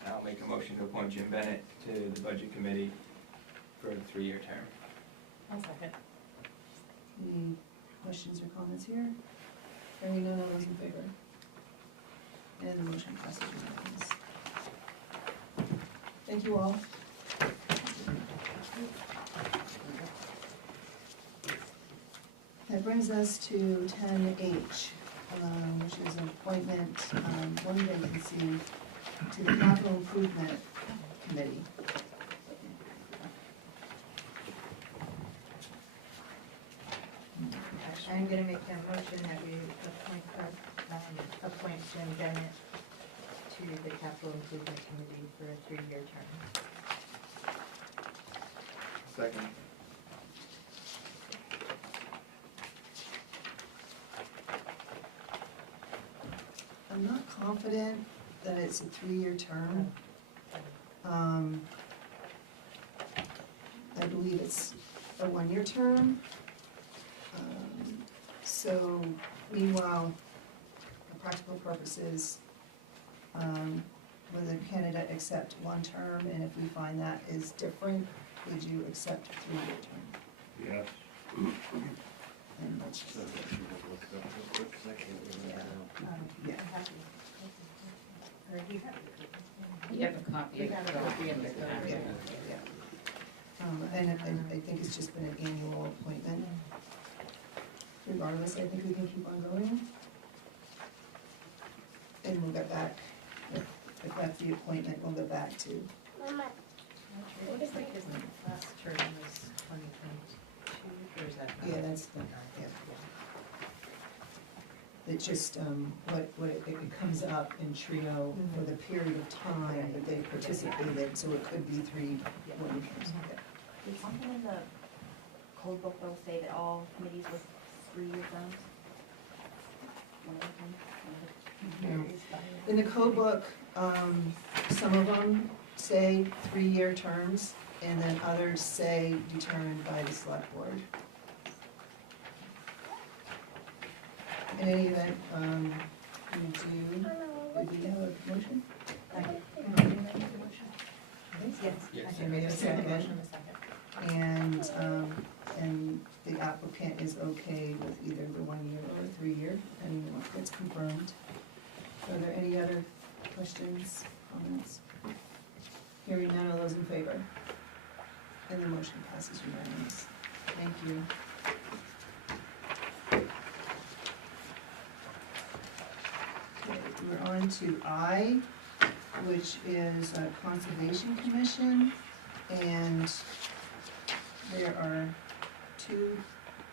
I'll make a motion to appoint Jim Bennett to the budget committee for a 3-year term. I'll second. The questions or comments here? Hearing none, all those in favor? And the motion passes unanimous. Thank you all. That brings us to 10H, which is an appointment, one vacancy to the Capital Improvement Committee. I'm gonna make a motion that we appoint Jim Bennett to the Capital Improvement Committee for a 3-year term. Second. I'm not confident that it's a 3-year term. I believe it's a 1-year term. So meanwhile, for practical purposes, would the candidate accept 1 term? And if we find that is different, would you accept a 3-year term? Yes. And let's So I should have looked up real quick, 'cause I can't remember now. yeah. Or you have. You have a copy of the copy of the code. And I think it's just been an annual appointment. Regardless, I think we can keep on going. And we'll get back, if that's the appointment, we'll go back to. What is like his last term was 2022, or is that? Yeah, that's the, yeah. It just, it comes up in trio for the period of time that they participated, so it could be 3 1 terms. Did something in the code book though say that all committees were 3-year terms? In the code book, some of them say 3-year terms, and then others say determined by the select board. In any event, would we have a motion? Yes. Okay, maybe a second. And the applicant is okay with either the 1 year or 3 year, and once it's confirmed. Are there any other questions, comments? Hearing none, all those in favor? And the motion passes unanimous. Thank you. Okay, we're on to I, which is a Conservation Commission, and there are 2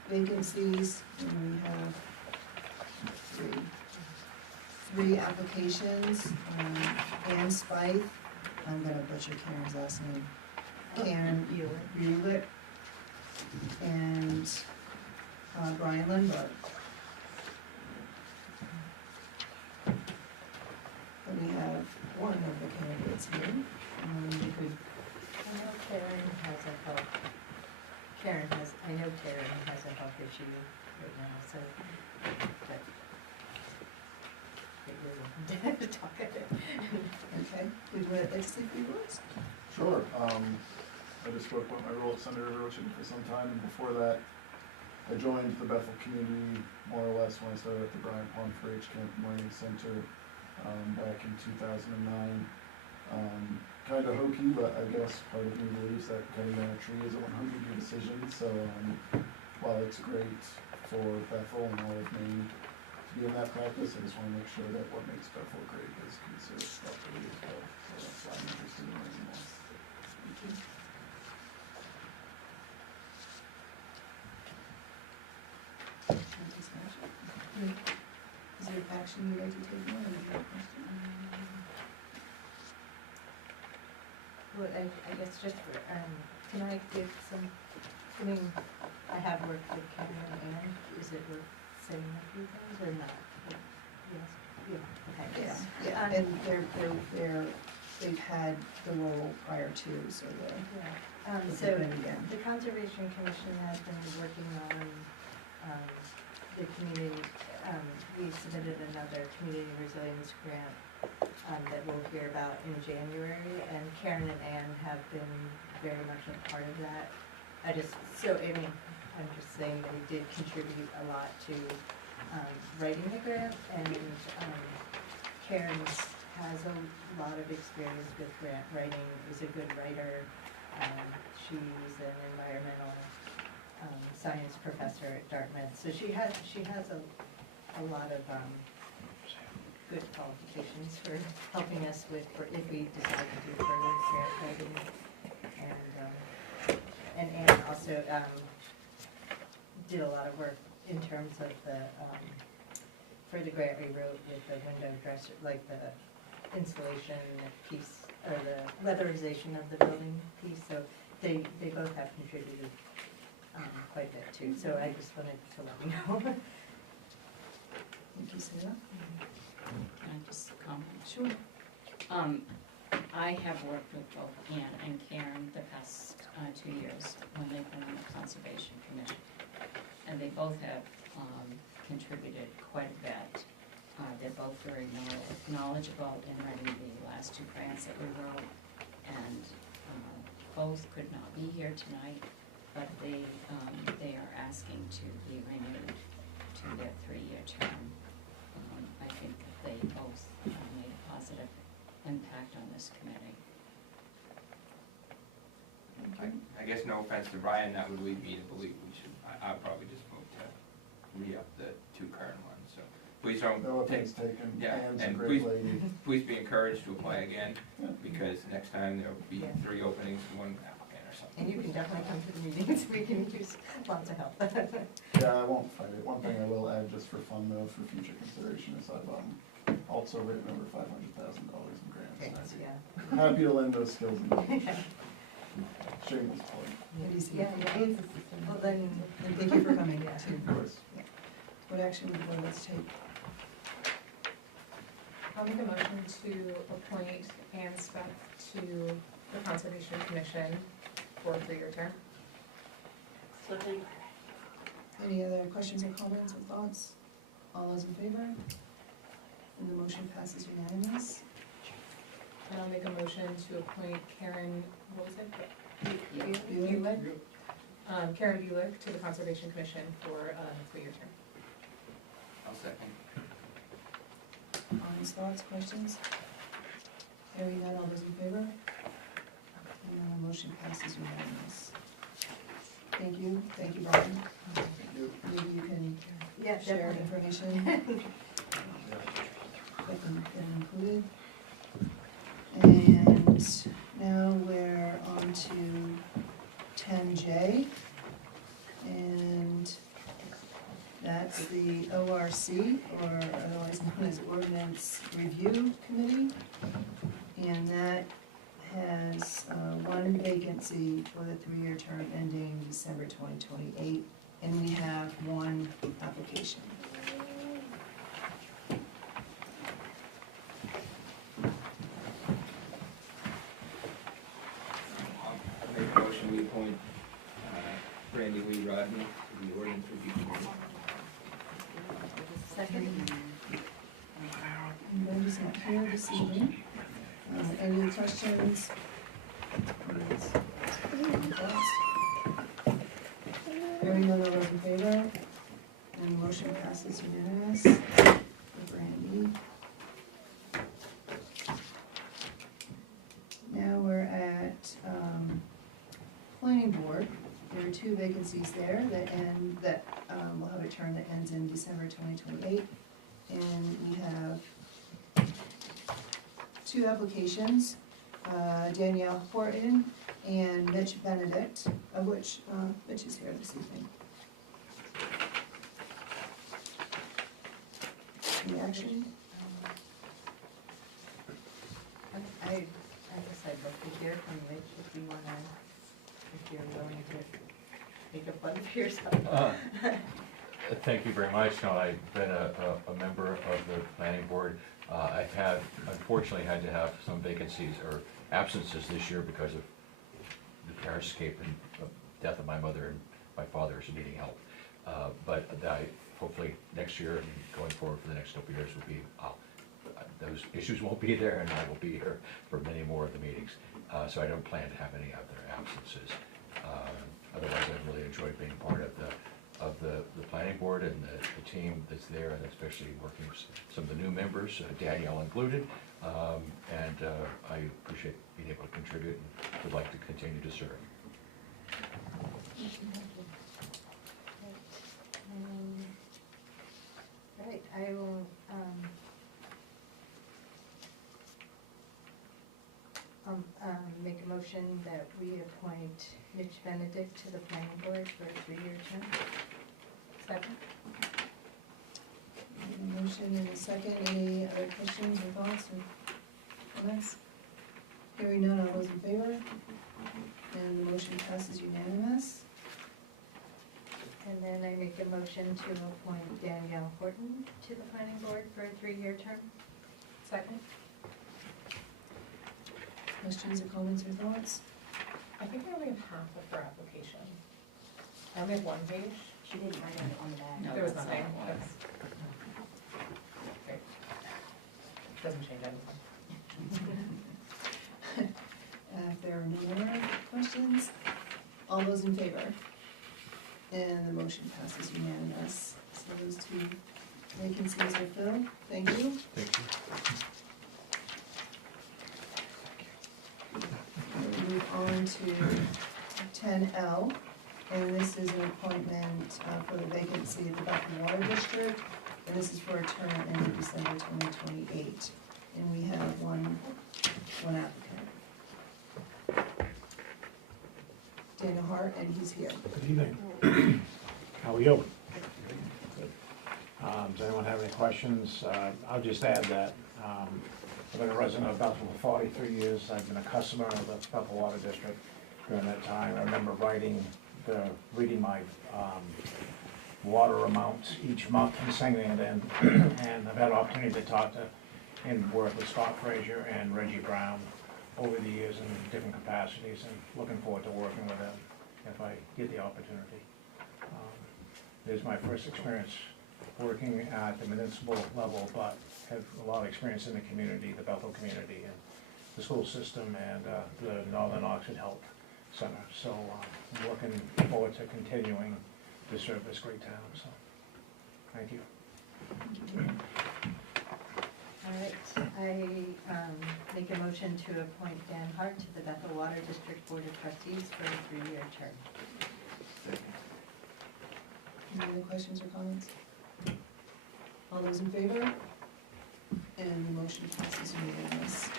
vacancies, and we have 3 applications. Ann Spithe, I'm gonna butcher Karen's last name, Karen Bulick, and Brian Lindbergh. And we have 1 of the candidates here. You could, I know Karen has a health issue right now, so, but maybe we'll talk about it. okay, would you like to say a few words? Sure. I just spoke about my role at Senator Rochin for some time, and before that, I joined the Bethel community more or less when I started at the Bryant Pond 4-H Camp and Learning Center back in 2009. Kind of hokey, but I guess part of me believes that cutting down a tree is a 100-year decision. So while it's great for Bethel and all of Maine to be in that practice, I just want to make sure that what makes Bethel great is considered properly as well. So that's why I'm interested in learning more. Thank you. Is there action you'd like to take now, or is there a question? Well, I guess just for, can I give some, I have worked with Karen and Ann, is it worth saying a few things or not? Yes, yeah, okay. Yeah, and they've had the role prior to, so they're. Yeah, so the Conservation Commission has been working on, the community, we submitted another community resilience grant that we'll hear about in January, and Karen and Ann have been very much a part of that so Amy, I'm just saying that he did contribute a lot to writing the grant, and Karen has a lot of experience with grant writing, is a good writer. She's an environmental science professor at Dartmouth, so she has a lot of good qualifications for helping us with, if we decide to do further grant writing. And Anne also did a lot of work in terms of the, for the grant we wrote with the window dresser, like the insulation piece, or the weatherization of the building piece, so they both have contributed quite a bit too, so I just wanted to let you know. Thank you, Sarah. Can I just comment? Sure. I have worked with both Ann and Karen the past 2 years when they've been on the Conservation Commission. And they both have contributed quite a bit. They're both very knowledgeable in writing the last 2 grants that we wrote. And both could not be here tonight, but they are asking to be renewed to their 3-year term. I think that they both made a positive impact on this committee. I guess no offense to Brian, that would lead me to believe we should, I'll probably just vote to re-up the 2 current ones, so. Please don't No take, offense taken. yeah, Anne's a and great please, lady. please be encouraged to apply again, Yeah. because next time there'll be Yeah. 3 openings and 1 applicant or something. And you can definitely come to the meetings, we can use lots of help. Yeah, I won't fight it. One thing I will add, just for fun though, for future consideration, is I've also written over $500,000 in grants. and Thanks, I'd be yeah. happy to lend those skills in the future. Shameless plug. Yeah, yeah. Well, then, And thank you for coming Yeah. too. Of course. What action would the board like to take? I'll make a motion to appoint Ann Speth to the Conservation Commission for a 3-year term. Second. Any other questions or comments or thoughts? All those in favor? And the motion passes unanimous. And I'll make a motion to appoint Karen, what was it? Buick? Buick? Karen Buick to the Conservation Commission for a 3-year term. I'll second. Comments, thoughts, questions? Hearing none, all those in favor? And the motion passes unanimous. Thank you, Brian. Maybe you can Yeah, share definitely. information that can get included. And now we're on to 10J. And that's the ORC, or otherwise known as Ordinance Review Committee. And that has 1 vacancy for the 3-year term ending December 2028. And we have 1 application. I'll make a motion, we appoint Randy Lee Rodney to the Ordinance Review Committee. Second. And Wendy's not here this evening. Any questions? Hearing none, all those in favor? And the motion passes unanimous with Randy. Now we're at Planning Board. There are 2 vacancies there that will have a term that ends in December 2028. And we have 2 applications, Danielle Horton and Mitch Benedict, of which Mitch is here this evening. Any action? I guess I'd love to hear from Mitch if you wanna, if you're willing to make a plug for yourself. Thank you very much. No, I've been a member of the planning board. I've had, unfortunately, had to have some vacancies or absences this year because of the parascape and death of my mother and my father is needing help. But hopefully next year and going forward for the next couple of years will be, those issues won't be there and I will be here for many more of the meetings. So I don't plan to have any other absences. Otherwise, being part of the planning board and the team that's there, and especially working with some of the new members, Danielle included. I appreciate being able to contribute and would like to continue to serve. Right, I will, make a motion that we appoint Mitch Benedict to the planning board for a 3-year term. Second? A motion and a second. Any other questions or thoughts or comments? Hearing none, all those in favor? And the motion passes unanimous. And then I make a motion to appoint Danielle Horton to the planning board for a 3-year term. Second? Questions or comments or thoughts? I think I only have half of her application. I only have 1 page. She didn't write it on the back. No, There was that's nothing. all it was. That's- Great. Doesn't change anything. If there are no more questions, all those in favor? And the motion passes unanimous. So those 2 vacancies are filled. Thank you. Thank you. We'll move on to 10L, and this is an appointment for the vacancy of the Bethel Water District, and this is for a term ending December 2028. And we have one applicant. Daniel Hart, and he's here. Good evening. How are you? Does anyone have any questions? I'll just add that I've been a resident of Bethel for 43 years. I've been a customer of the Bethel Water District during that time. I remember reading my water amounts each month and singing it in. And I've had an opportunity to talk to and work with Scott Frazier and Reggie Brown over the years in different capacities, and looking forward to working with them if I get the opportunity. It is my first experience working at the municipal level, but have a lot of experience in the community, the Bethel community, and the school system, and the Northern Oxford Health Center. So I'm looking forward to continuing to serve this great town, so thank you. All right, I make a motion to appoint Dan Hart to the Bethel Water District Board of Trustees for a 3-year term. Any other questions or comments? All those in favor? And the motion passes unanimous.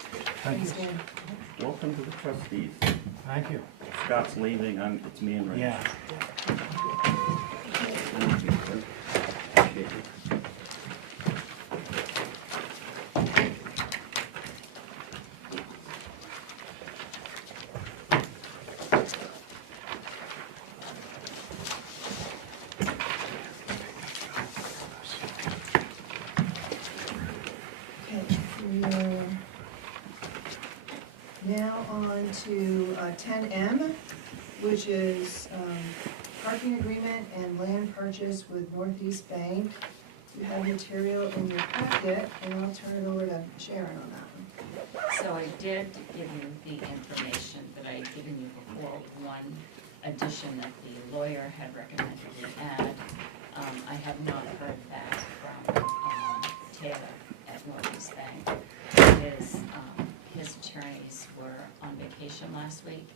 Thank Thanks, Dan. Welcome to the trustees. Thank you. Scott's leaving, it's me and Rich. Yeah. Thank you, sir. Appreciate it. Okay, we are now on to 10M, which is parking agreement and land purchase with Northeast Bank. You have material in your packet, and I'll turn it over to Sharon on that one. So I did give you the information that I had given you before, one addition that the lawyer had recommended we add. I have not heard back from Taylor at Northeast Bank. His attorneys were on vacation last week,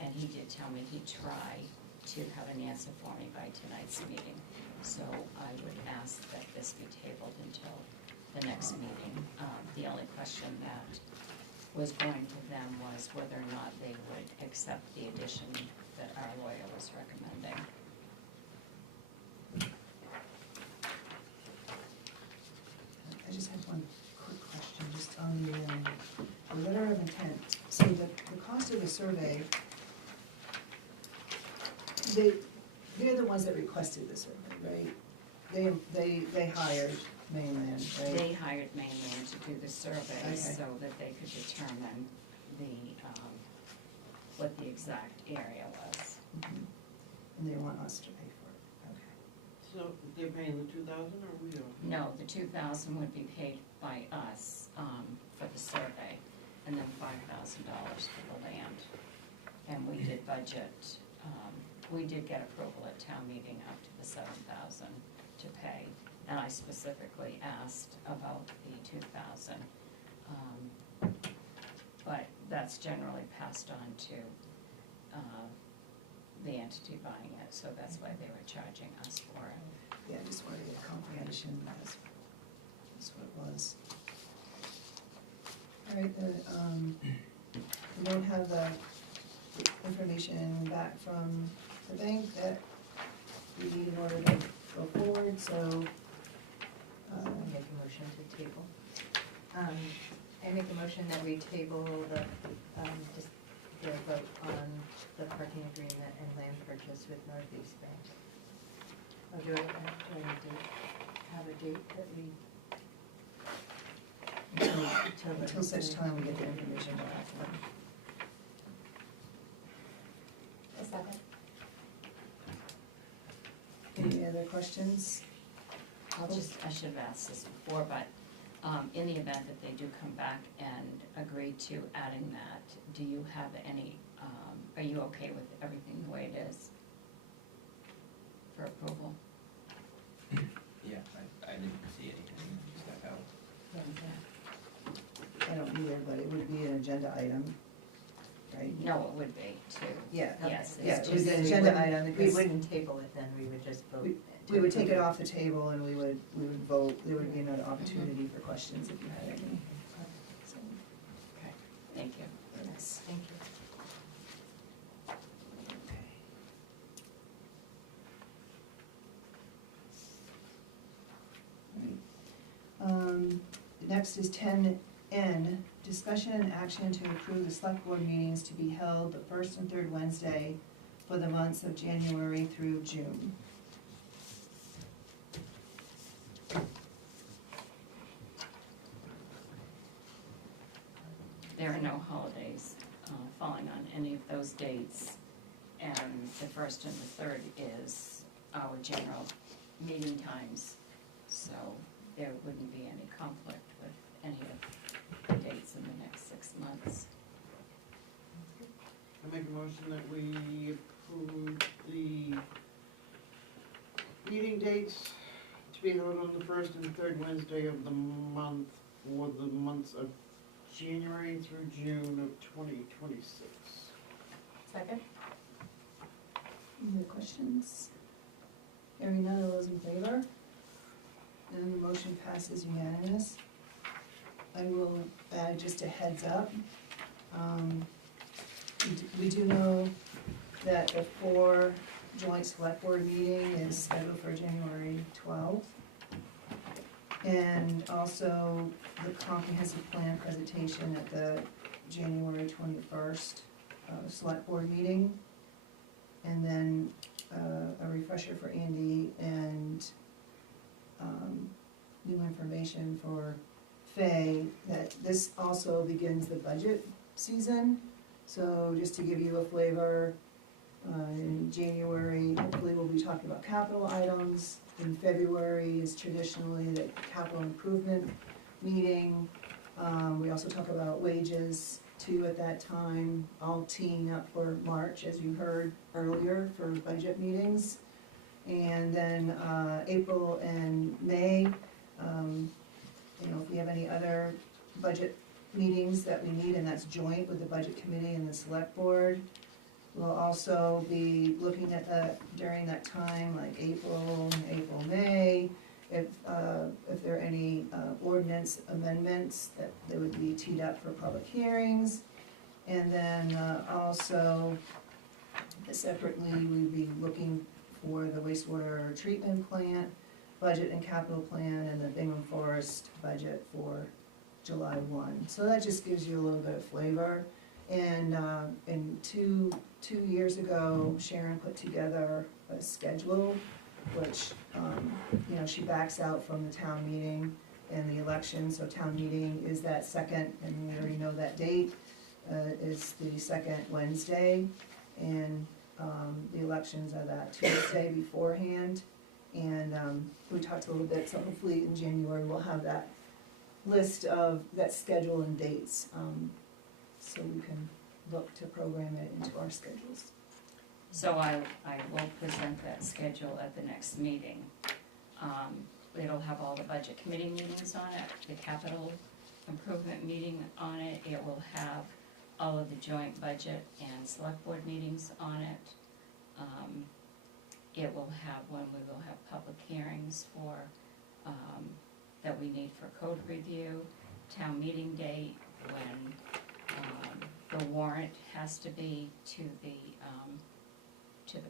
and he did tell me he'd try to have an answer for me by tonight's meeting. So I would ask that this be tabled until the next meeting. The only question that was going to them was whether or not they would accept the addition that our lawyer was recommending. I just have one quick question, just on the letter of intent. So the cost of the survey, they're the ones that requested the survey, right? They hired Mainland, right? They hired Mainland to do the survey Okay. so that they could determine what the exact area was. Mhm. And they want us to pay for it, okay. So they're paying the 2,000 or we are? No, the 2,000 would be paid by us for the survey, and then $5,000 for the land. And we did budget we did get approval at town meeting up to the 7,000 to pay, and I specifically asked about the 2,000. But that's generally passed on to the entity buying it, so that's why they were charging us for it. Yeah, I just wanted to get confirmation that's what it was. All right, we don't have the information back from the bank that we need in order to go forward, so. I'll make a motion to table. I make a motion that we table just the vote on the parking agreement and land purchase with Northeast Bank. Oh, do I need to have a date that we? Until such time we get the information back. A second. Any other questions? I should have asked this before, but in the event that they do come back and agree to adding that, do you have any, are you okay with everything the way it is for approval? Yeah, I didn't see anything stuck out. I don't either, but it would be an agenda item, right? No, it would be too. Yeah. Yes. Yeah, it's it was just- an agenda item We because wouldn't table it then, we would just vote. we would take it off the table and we would vote. There would be another opportunity for questions if you had any. So, Okay, thank you. yes. Thank you. Next is 10N, discussion and action to approve the select board meetings to be held the first and third Wednesday for the months of January through June. There are no holidays falling on any of those dates, and the first and the third is our general meeting times, so there wouldn't be any conflict with any of the dates in the next 6 months. I make a motion that we approve the meeting dates to be held on the first and third Wednesday of the month for the months of January through June of 2026. Second? Any other questions? Hearing none, all those in favor? And the motion passes unanimous. I will add just a heads up. We do know that the 4 joint select board meeting is scheduled for January 12th. And also the comprehensive plan presentation at the January 21st select board meeting. And then a refresher for Andy and new information for Faye, that this also begins the budget season. So just to give you a flavor, in January, hopefully we'll be talking about capital items. In February is traditionally the capital improvement meeting. We also talk about wages too at that time, all teeing up for March, as you heard earlier, for budget meetings. And then April and May, if we have any other budget meetings that we need, and that's joint with the budget committee and the select board. We'll also be looking at during that time, like April, May, if there are any ordinance amendments that they would be teed up for public hearings. And then also, separately, we'd be looking for the wastewater treatment plant, budget and capital plan, and the Bingham Forest budget for July 1. So that just gives you a little bit of flavor. And two years ago, Sharon put together a schedule, which, she backs out from the town meeting and the election. So town meeting is that second, and we already know that date, is the second Wednesday. And the elections are that Tuesday beforehand. And we talked a little bit, so hopefully in January we'll have that list of that schedule and dates, so we can look to program it into our schedules. So I will present that schedule at the next meeting. It'll have all the budget committee meetings on it, the capital improvement meeting on it. It will have all of the joint budget and select board meetings on it. It will have when we will have public hearings for, that we need for code review, town meeting date, when the warrant has to be to the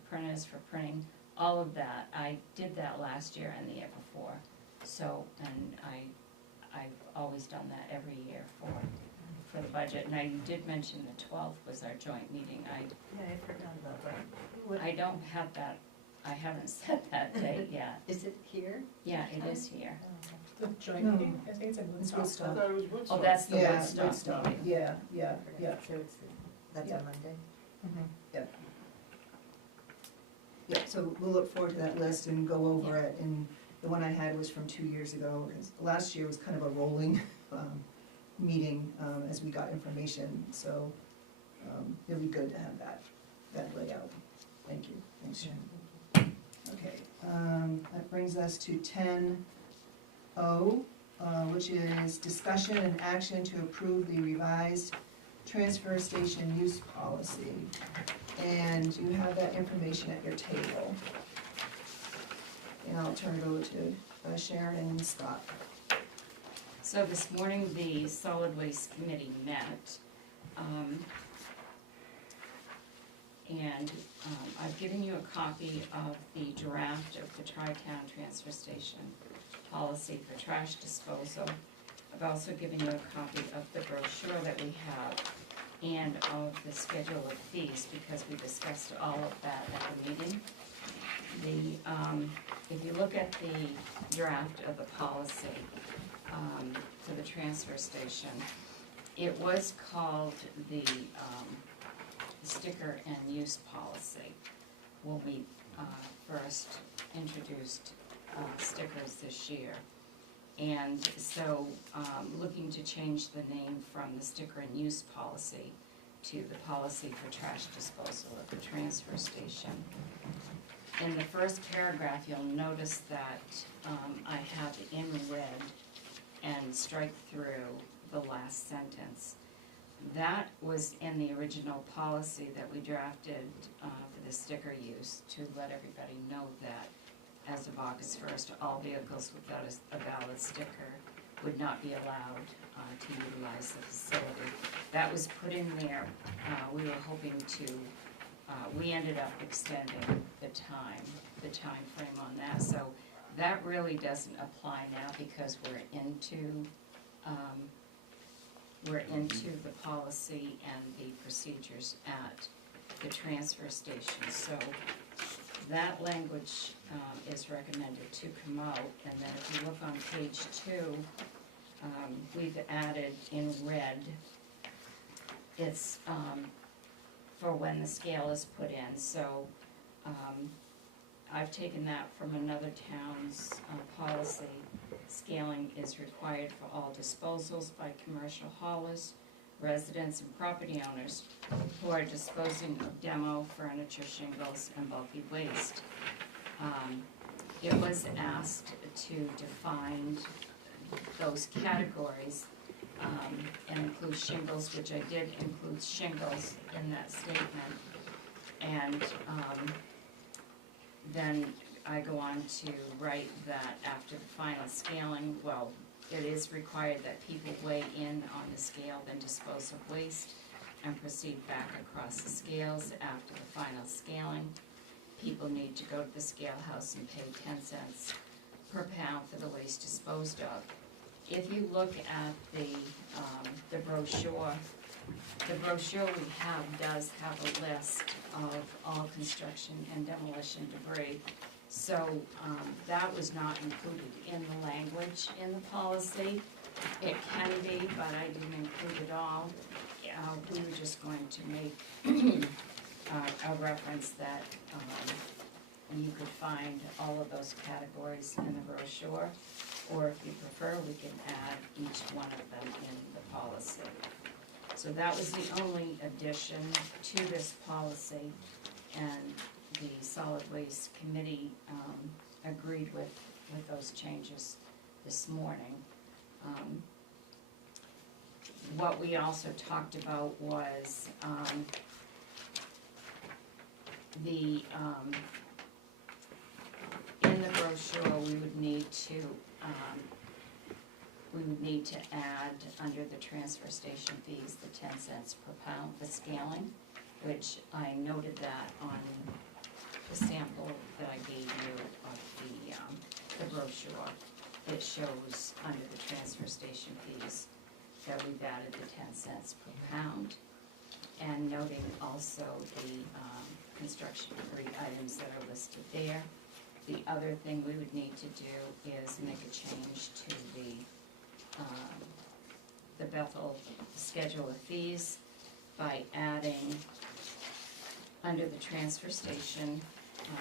printers for printing, all of that. I did that last year and the year before, so, and I've always done that every year for the budget. And I did mention the 12th was our joint meeting. Yeah, I forgot about that. I don't have that, I haven't set that date yet. Is it here? Yeah, it is here. The joint No. meeting, I think it's in It's Woodstock. I Woodstock. thought it was Woodstock. Oh, that's the Yeah, Woodstock Woodstock. meeting. Yeah, yeah, yeah. So it's, that's Yeah. on Monday? Yeah, so we'll look forward to that list and go over it, and the one I had was from 2 years ago. Last year was kind of a rolling meeting as we got information, so it'll be good to have that layout. Thank you, thanks Sharon. Okay, that brings us to 10O, which is discussion and action to approve the revised transfer station use policy. And you have that information at your table. And I'll turn it over to Sharon and Scott. So this morning, the solid waste committee met. I've given you a copy of the draft of the Tri-Town Transfer Station policy for trash disposal. I've also given you a copy of the brochure that we have and of the schedule of fees, because we discussed all of that at the meeting. If you look at the draft of the policy for the transfer station, it was called the sticker and use policy when we first introduced stickers this year. And so, looking to change the name from the sticker and use policy to the policy for trash disposal at the transfer station. In the first paragraph, you'll notice that I have in red and strike through the last sentence. That was in the original policy that we drafted for the sticker use, to let everybody know that as of August 1st, all vehicles without a valid sticker would not be allowed to utilize the facility. That was put in there. We were hoping to, we ended up extending the time frame on that. So that really doesn't apply now, because we're into the policy and the procedures at the transfer station. So that language is recommended to come out. And then if you look on page 2, we've added in red, it's for when the scale is put in. So I've taken that from another town's policy. Scaling is required for all disposals by commercial haulers, residents, and property owners who are disposing of demo, furniture, shingles, and bulky waste. It was asked to define those categories and include shingles, which I did include shingles in that statement. And then I go on to write that after the final scaling, well, it is required that people weigh in on the scale, then dispose of waste, and proceed back across the scales after the final scaling. People need to go to the scale house and pay 10 cents per pound for the waste disposed of. If you look at the brochure we have does have a list of all construction and demolition debris. So that was not included in the language in the policy. It can be, but I didn't include it all. We were just going to make a reference that you could find all of those categories in the brochure, or if you prefer, we can add each one of them in the policy. So that was the only addition to this policy. and the solid waste committee, agreed with those changes this morning. What we also talked about was, in the brochure, we would need to add, under the transfer station fees, the 10 cents per pound for scaling, which I noted that on the sample that I gave you of the brochure. It shows under the transfer station fees that we've added the 10 cents per pound, and noting also the construction debris items that are listed there. The other thing we would need to do is make a change to the Bethel schedule of fees by adding, under the transfer station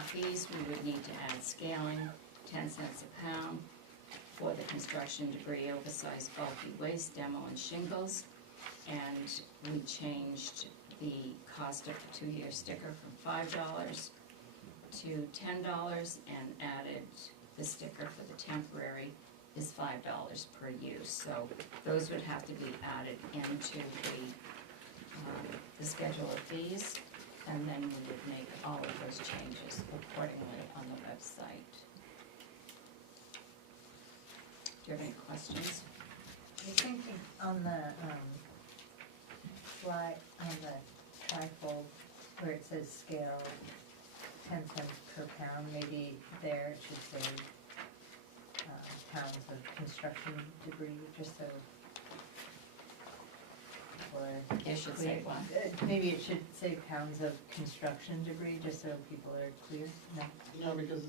fees, we would need to add scaling, 10 cents a pound, for the construction debris, oversized bulky waste, demo and shingles. And we changed the cost of the 2-year sticker from $5 to $10 and added the sticker for the temporary is $5 per use. So those would have to be added into the schedule of fees, and then we would make all of those changes accordingly on the website. Do you have any questions? I think on the slide, on the trifold, where it says scale 10 cents per pound, maybe there it should say pounds of construction debris, just so, or It should say what? maybe it should say pounds of construction debris, just so people are clear. No? No, because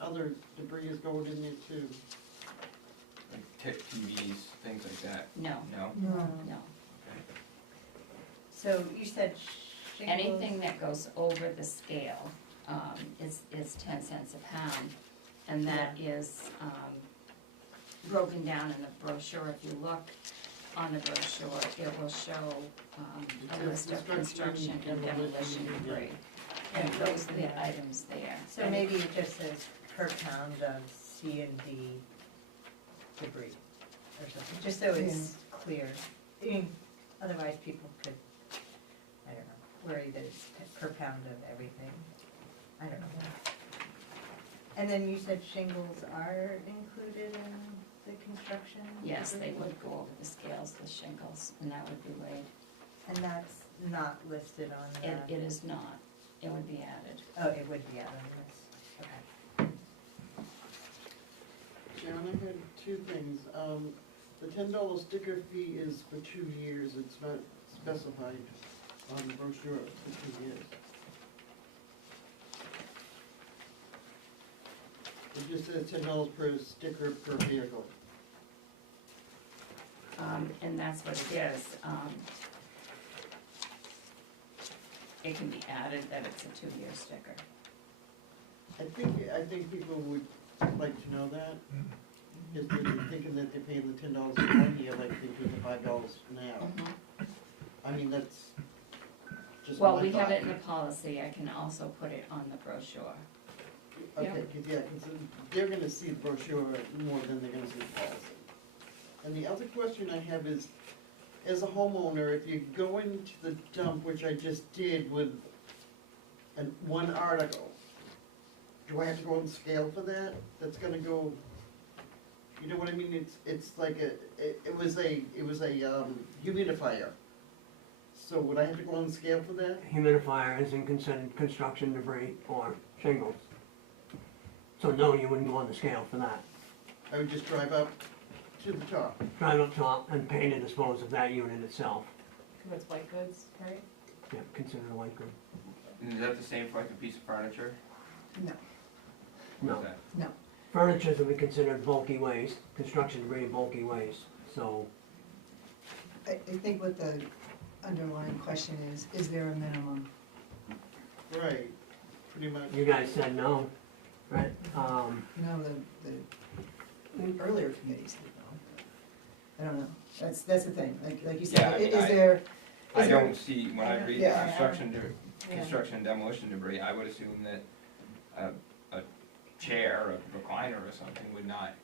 other debris is going in there too. Like TVs, things like that? No. No? No. No. So you said shingles? Anything that goes over the scale is 10 cents a pound, and that is broken down in the brochure. If you look on the brochure, it will show a list of construction and demolition debris, and those are the items there. So maybe it just says per pound of C and D debris or something, just so it's clear. I mean, otherwise people could, I don't know, worry that it's per pound of everything. I don't know. And then you said shingles are included in the construction? Yes, they would go over the scales, the shingles, and that would be weighed. And that's not listed on the? It is not. It would be added. Oh, it would be added on this, okay. Sharon, I had two things. The $10 sticker fee is for 2 years. It's not specified on the brochure for 2 years. It just says $10 per sticker per vehicle. And that's what it is. It can be added that it's a 2-year sticker. I think people would like to know that. Is they're thinking that they're paying the $10 for 1 year like they do the $5 now. I mean, that's just Well, my we have thought. it in the policy. I can also put it on the brochure. Okay, because they're gonna see the brochure more than they're gonna see the policy. And the other question I have is, as a homeowner, if you go into the dump, which I just did with one article, do I have to go and scale for that? That's gonna go, you know what I mean? It's like it was a humidifier. So would I have to go and scale for that? Humidifier isn't considered construction debris or shingles. So no, you wouldn't go on the scale for that. I would just drive up to the top. Drive up top and pay to dispose of that unit itself. Because it's white goods, right? Yeah, considered a white good. And is that the same for like a piece of furniture? No. No. What's that? No. Furniture would be considered bulky waste, construction debris bulky waste, so. I think what the underlying question is there a minimum? Right, pretty much. You guys said no, right? No, the earlier committees did not. I don't know, that's the thing, like you said, Yeah, I mean, is there? I don't see, when I read Yeah. construction construction and demolition debris, I would assume that a chair, a recliner or something would not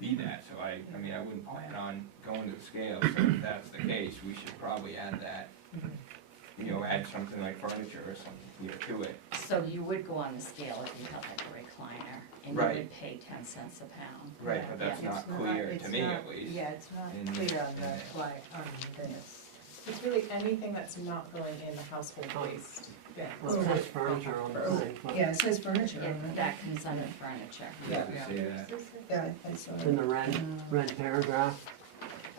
be that, so I mean, I wouldn't plan on going to the scale, so if that's the case, we should probably add that, you know, add something like furniture or something, you know, to it. So you would go on the scale if you held like a recliner, and you Right. would pay 10 cents a pound. Right, but that's Yeah. not clear to me at least. Yeah, it's not in- clear on in the, it. why, on this. It's really anything that's not going in the household waste. Yeah. Well, it says furniture on the thing. but Yeah, it says furniture Yeah, on it. that comes under furniture. Yeah. Does it say that? Yeah, I saw In it. the red paragraph.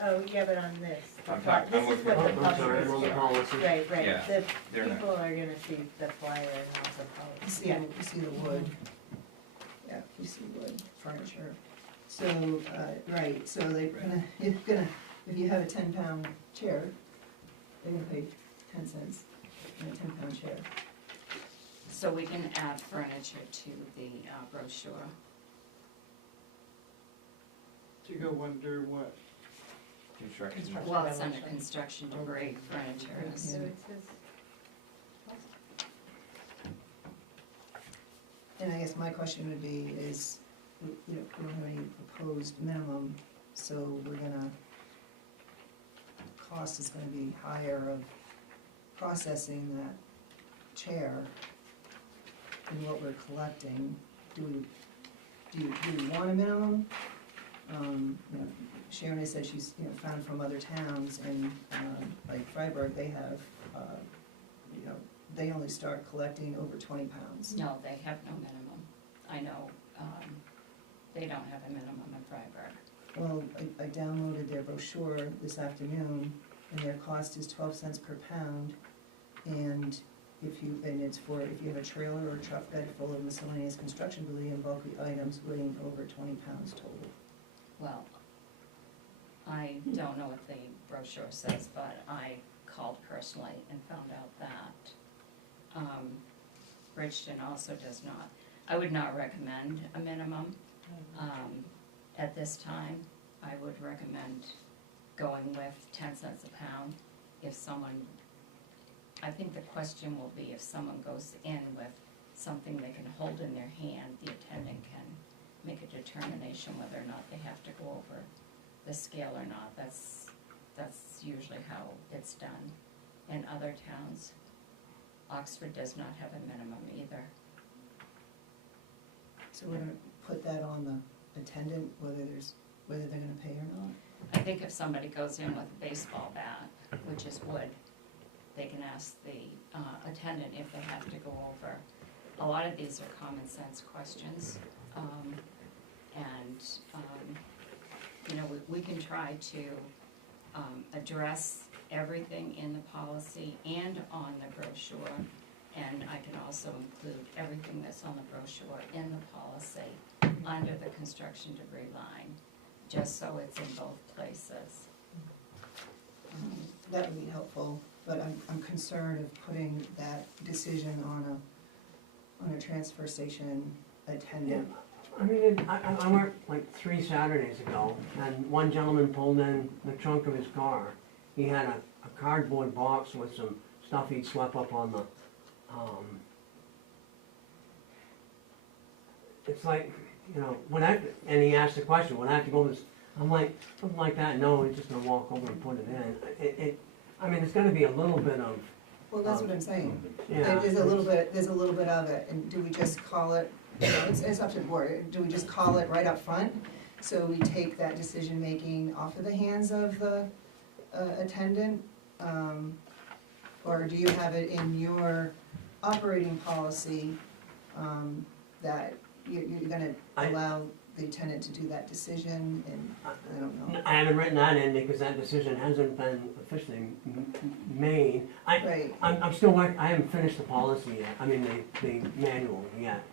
Oh, yeah, but on this, I'm the fly- talking- this I'm is what looking- the I'm sorry, I'm on the public policy. is. Right, right, Yeah, the they're not- people are gonna see the flyer and not the You policy. see, you see the wood. Yeah, you see wood, furniture. So, right, so they're gonna, if you have a 10-pound chair, they're gonna pay 10 cents on a 10-pound chair. So we can add furniture to the brochure. To go under what? Construction. Well, it's under construction debris, furniture is. So it says, And I guess my question would be is, we don't have any proposed minimum, so we're gonna, cost is gonna be higher of processing that chair and what we're collecting. Do we want a minimum? You know, Sharon has said she's, you know, found from other towns, and, like Freiburg, they have, you know, they only start collecting over 20 pounds. No, they have no minimum. I know, they don't have a minimum in Freiburg. Well, I downloaded their brochure this afternoon, and their cost is 12 cents per pound, and it's for, if you have a trailer or truck bed full of miscellaneous construction debris and bulky items weighing over 20 pounds total. Well, I don't know what the brochure says, but I called personally and found out that Bridgeton also does not. I would not recommend a minimum at this time. I would recommend going with 10 cents a pound. If someone, I think the question will be if someone goes in with something they can hold in their hand, the attendant can make a determination whether or not they have to go over the scale or not. That's usually how it's done in other towns. Oxford does not have a minimum either. So we're gonna put that on the attendant, whether they're gonna pay or not? I think if somebody goes in with a baseball bat, which is wood, they can ask the attendant if they have to go over. A lot of these are common sense questions. You know, we can try to address everything in the policy and on the brochure. And I can also include everything that's on the brochure in the policy under the construction debris line, just so it's in both places. That would be helpful, but I'm concerned of putting that decision on a transfer station attendant. I mean, I worked like 3 Saturdays ago, and one gentleman pulled in the trunk of his car. He had a cardboard box with some stuff he'd swept up on the, it's like, you know, and he asked the question, when I have to go to this, I'm like, something like that, no, he's just gonna walk over and put it in. I mean, it's gonna be a little bit of, Well, that's what I'm saying. yeah. There's a little bit of it, and do we just call it, you know, it's up to the board, do we just call it right up front? So we take that decision-making off of the hands of the attendant? Or do you have it in your operating policy that you're gonna allow the attendant to do that decision, and I don't know. I haven't written that in because that decision hasn't been officially made. Right. I'm still working, I haven't finished the policy yet, I mean, the manual yet.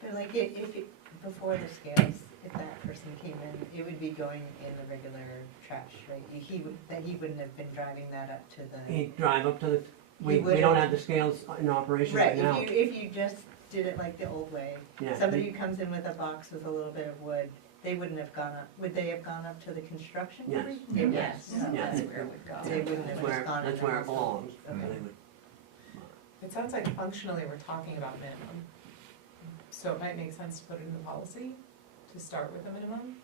but like, before the scales, if that person came in, it would be going in the regular trash, right? He wouldn't have been driving that up to the. He'd drive up to the, we He don't wouldn't- have the scales in operation right Right, now. if you just did it like the old way, Yeah, somebody who comes in with a box with a little bit of wood, They wouldn't have gone up, would they have gone up to the construction Yes. fee? They would. Yes, Yeah. that's where it would go. They wouldn't have just gone in. That's where it the house. belongs. Okay. They would- It sounds like functionally we're talking about minimum. So it might make sense to put it in the policy, to start with a minimum.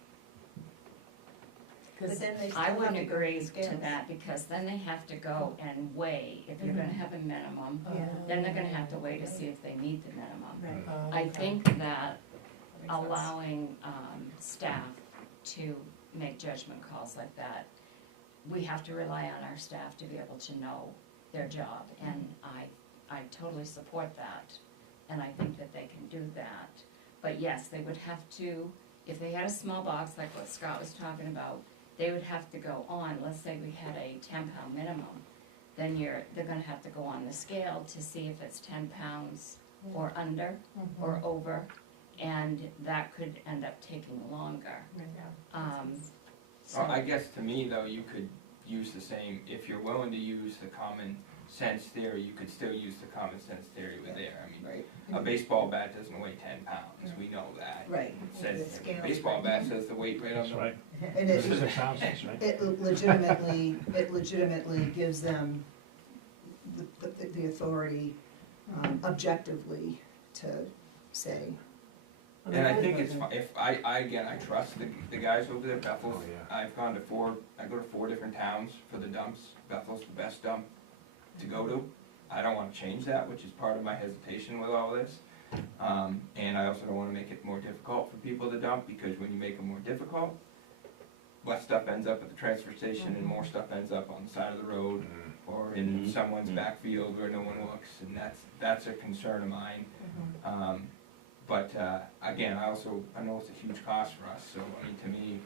But Cause then they still I have wouldn't to go agree to to scales. that, because then they have to go and weigh, if you're gonna Mhm. have a minimum, Yeah. then they're gonna have to weigh to see if they meet the minimum. Right. I okay. think that That makes sense. allowing staff to make judgment calls like that, we have to rely on our staff to be able to know their job, and I totally support that, and I think that they can do that. But yes, they would have to, if they had a small box like what Scott was talking about, they would have to go on, let's say we had a 10-pound minimum, then they're gonna have to go on the scale to see if it's 10 pounds or under or over, and that could end up taking longer. Well, I guess to me though, you could use the same, if you're willing to use the common sense theory, you could still use the common sense theory with there. I mean, Right. a baseball bat doesn't weigh 10 pounds, we know that. Right. It The says, scales, baseball right. bat says the weight right on That's the. right. And This it, is 6 ounces, right? it legitimately gives them the authority objectively to say. And I think it's, if I trust the guys over there, Bethel's, Oh, yeah. I go to 4 different towns for the dumps. Bethel's the best dump to go to. I don't wanna change that, which is part of my hesitation with all this. And I also don't wanna make it more difficult for people to dump, because when you make it more difficult, less stuff ends up at the transfer station and more stuff ends up on the side of the road or in someone's backfield where no one looks, and that's a concern of mine. But again, I know it's a huge cost for us, so I mean, to me,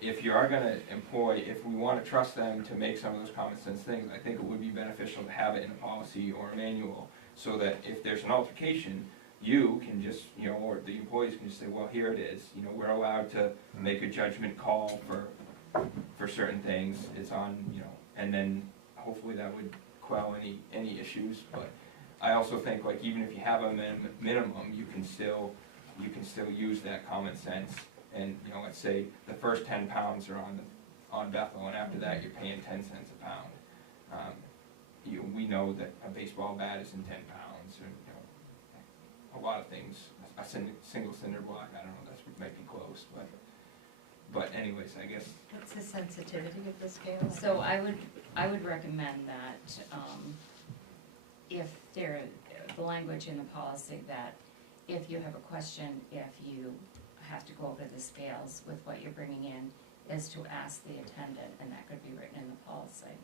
if you are gonna employ, if we wanna trust them to make some of those common sense things, I think it would be beneficial to have it in a policy or a manual, so that if there's an altercation, you can just, or the employees can just say, well, here it is, we're allowed to make a judgment call for certain things, it's on, and then hopefully that would quell any issues, but I also think, like, even if you have a minimum, you can still use that common sense. And, let's say the first 10 pounds are on Bethel, and after that, you're paying 10 cents a pound. We know that a baseball bat isn't 10 pounds, or, a lot of things, a single cinder block, I don't know, that might be close, but anyways, I guess. What's the sensitivity of the scale? So I would recommend that, if the language in the policy that if you have a question, if you have to go over the scales with what you're bringing in, is to ask the attendant, and that could be written in the policy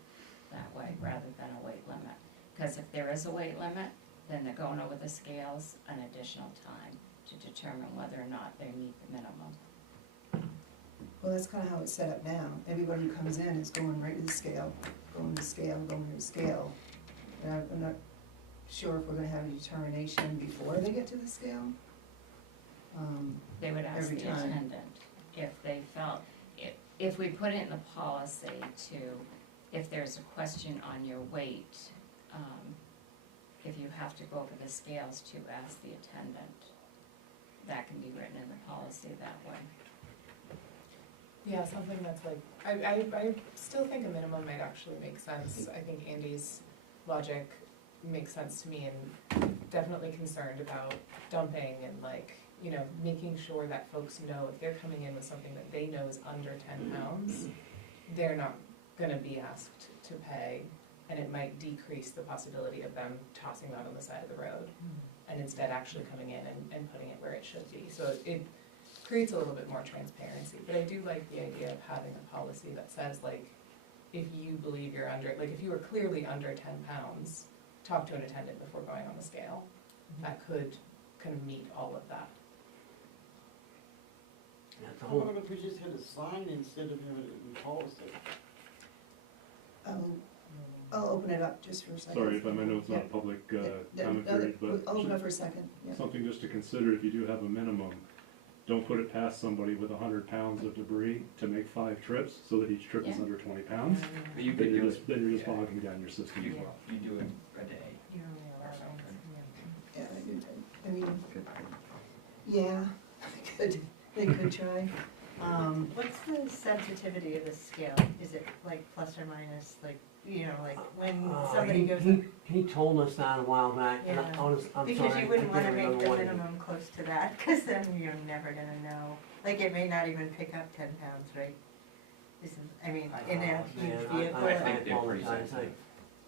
that way, rather than a weight limit. Because if there is a weight limit, then they're going over the scales an additional time to determine whether or not they meet the minimum. Well, that's kind of how it's set up now. Everybody who comes in is going right to the scale, going to the scale, going to the scale. And I'm not sure if we're gonna have a determination before they get to the scale. They would ask Every the time. attendant if they felt, if we put it in the policy to, if there's a question on your weight, if you have to go over the scales, to ask the attendant. That can be written in the policy that way. Yeah, something that's like, I still think a minimum might actually make sense. I think Andy's logic makes sense to me, and definitely concerned about dumping and making sure that folks know if they're coming in with something that they know is under 10 pounds, they're not gonna be asked to pay, and it might decrease the possibility of them tossing that on the side of the road, and instead actually coming in and putting it where it should be. So it creates a little bit more transparency, but I do like the idea of having a policy that says, if you believe you're under, if you are clearly under 10 pounds, talk to an attendant before going on the scale. That could kind of meet all of that. Yeah, the How whole, about if we just had a sign instead of having it in policy? I'll open it up just for a second. Sorry if I know it's not a public comment period, but I'll open it up for a second, yeah. something just to consider, if you do have a minimum, don't put it past somebody with 100 pounds of debris to make 5 trips, so that each trip is Yeah. under 20 pounds. But you Then could you're do just, it, then you're just yeah. bogging down your system as well. You do it a day or something. Yeah, I mean, yeah, good. They could try. What's the sensitivity of the scale? Is it like plus or minus, like, you know, like when somebody goes up? He told us that a while back, and Yeah. I'm sorry. Because you wouldn't I wanna can't make remember the what it- minimum close to that, cause then you're never gonna know. Like, it may not even pick up 10 pounds, right? I mean, in a Man, huge I vehicle, I think they're pretty apologize. sensitive.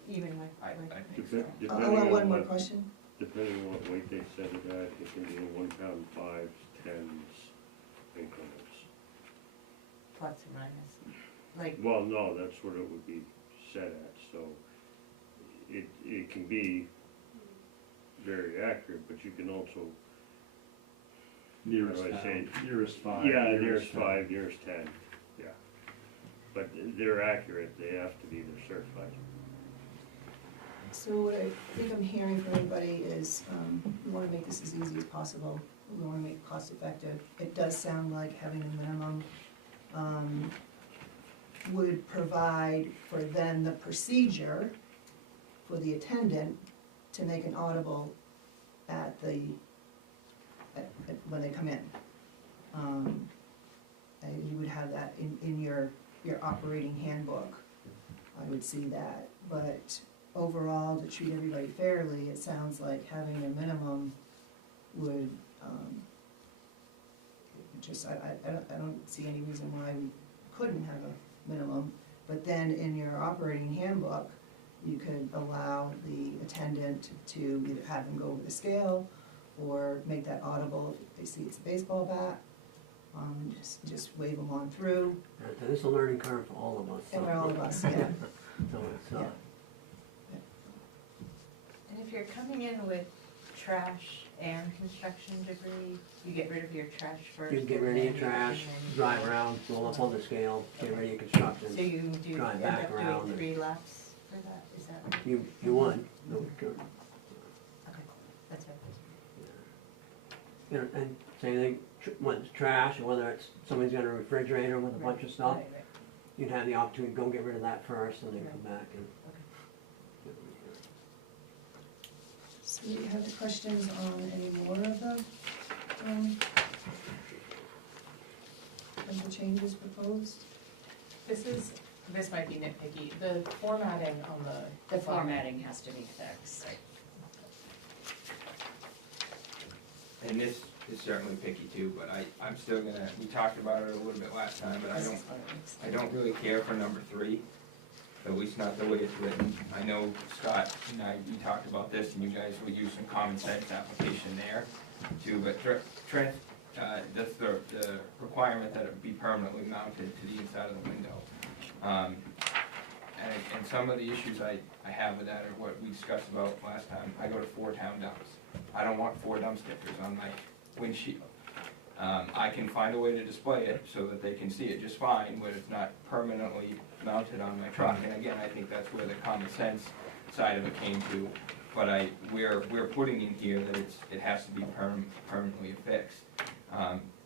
even with, I like, think so. Oh, well, one more question. Depending on what weight they set it at, it can be in 1 pound, 5s, 10s increments. plus or minus, like, Well, no, that's what it would be set at, so it can be very accurate, but you can also, Nearest how do I say pound, it? nearest 5. Yeah, nearest 10. 5, nearest 10, yeah. But they're accurate, they have to be, they're certified. So what I think I'm hearing from everybody is, we wanna make this as easy as possible. We wanna make it cost effective. It does sound like having a minimum, would provide for then the procedure for the attendant to make an audible at when they come in. And you would have that in your operating handbook. I would see that, but overall, to treat everybody fairly, it sounds like having a minimum would, I don't see any reason why we couldn't have a minimum. But then in your operating handbook, you could allow the attendant to either have them go over the scale or make that audible if they see it's a baseball bat. Just wave them on through. And it's a learning curve for all of us. And for all of us, yeah. So it's, Yeah. and if you're coming in with trash and construction debris, you get rid of your trash first. you get rid of your trash, and then you drive go. around, roll up on the scale, get rid of your So construction. you do drive end back up around doing and- 3 laps for that, is that right? You would, no, good. Okay, that's right. You know, and same thing, whether it's trash or whether it's somebody's got a refrigerator with a bunch of stuff, Right, right. you'd have the opportunity to go get rid of that first and then come back and. So do you have any questions on any more of the changes proposed? This might be nitpicky, the formatting on the. The formatting has to be fixed. And this is certainly picky too, but I'm still gonna, we talked about it a little bit last time, but I don't really care for number 3, at least not the way it's written. I know Scott and you talked about this, and you guys will use some common sense application there too, but that's the requirement that it be permanently mounted to the inside of the window. And some of the issues I have with that are what we discussed about last time. I go to 4 town dumps. I don't want 4 dump stickers on my windshield. I can find a way to display it so that they can see it just fine, but it's not permanently mounted on my truck. And again, I think that's where the common sense side of it came to. But we're putting in here that it has to be permanently affixed.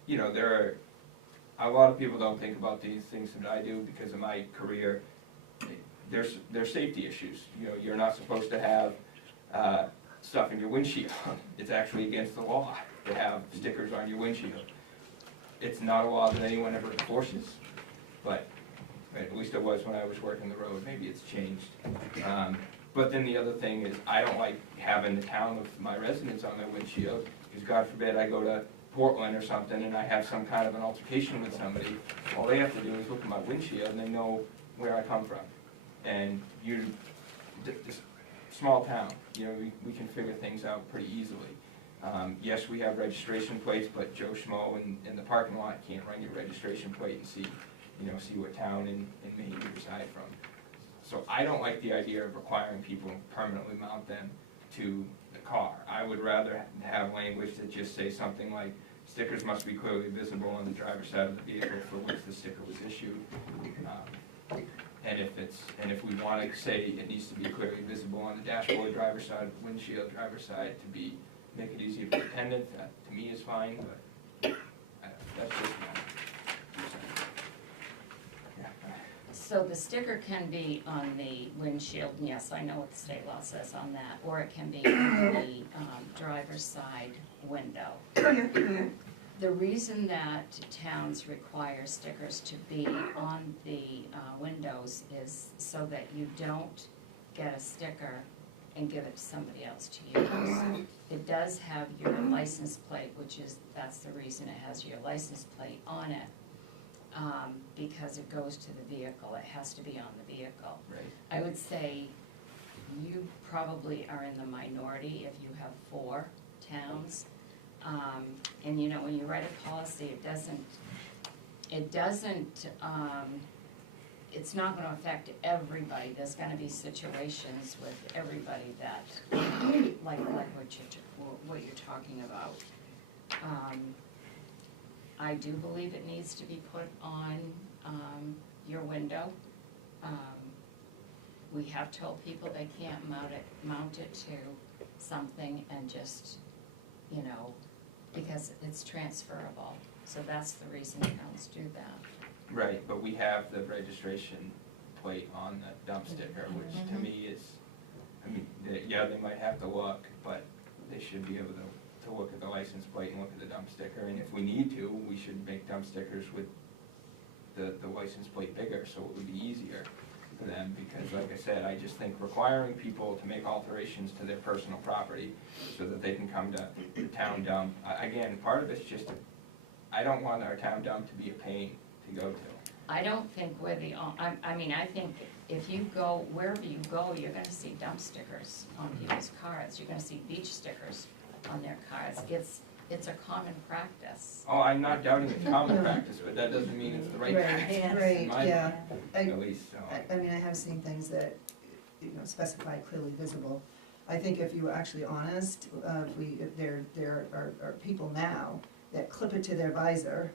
You know, there are, a lot of people don't think about these things that I do because of my career. There's safety issues. You know, you're not supposed to have stuff in your windshield. It's actually against the law to have stickers on your windshield. It's not a law that anyone ever enforces, but at least it was when I was working the road. Maybe it's changed. But then the other thing is, I don't like having the town of my residence on my windshield, because God forbid I go to Portland or something and I have some kind of an altercation with somebody. All they have to do is look at my windshield and they know where I come from. And just small town, you know, we can figure things out pretty easily. Yes, we have registration plates, but Joe Schmo in the parking lot can't run your registration plate and see what town in Maine you reside from. So I don't like the idea of requiring people to permanently mount them to the car. I would rather have language that just say something like, stickers must be clearly visible on the driver's side of the vehicle for which the sticker was issued. And if we want to say it needs to be clearly visible on the dashboard, driver's side, windshield, driver's side, make it easier for the attendant, that to me is fine, but that's just my. So the sticker can be on the windshield, and yes, I know what the state law says on that, or it can be on the driver's side window. The reason that towns require stickers to be on the windows is so that you don't get a sticker and give it to somebody else to use. It does have your license plate, that's the reason it has your license plate on it, because it goes to the vehicle, it has to be on the vehicle. Right. I would say you probably are in the minority if you have 4 towns. And you know, when you write a policy, it's not gonna affect everybody. There's gonna be situations with everybody that, like what you're talking about. I do believe it needs to be put on, your window. We have told people they can't mount it to something and just, you know, because it's transferable. So that's the reason towns do that. Right, but we have the registration plate on the dump sticker, which to me is, I mean, yeah, they might have to look, but they should be able to look at the license plate and look at the dump sticker. And if we need to, we should make dump stickers with the license plate bigger, so it would be easier for them. Because like I said, I just think requiring people to make alterations to their personal property so that they can come to the town dump, again, part of it's just, I don't want our town dump to be a pain to go to. I don't think we're the, I mean, I think if you go, wherever you go, you're gonna see dump stickers on people's cars. You're gonna see beach stickers on their cars. It's a common practice. Oh, I'm not doubting it's common practice, but that doesn't mean it's the right practice, in my Yeah, at least, so. I mean, I have seen things that, you know, specify clearly visible. I think if you were actually honest, if there are people now that clip it to their visor,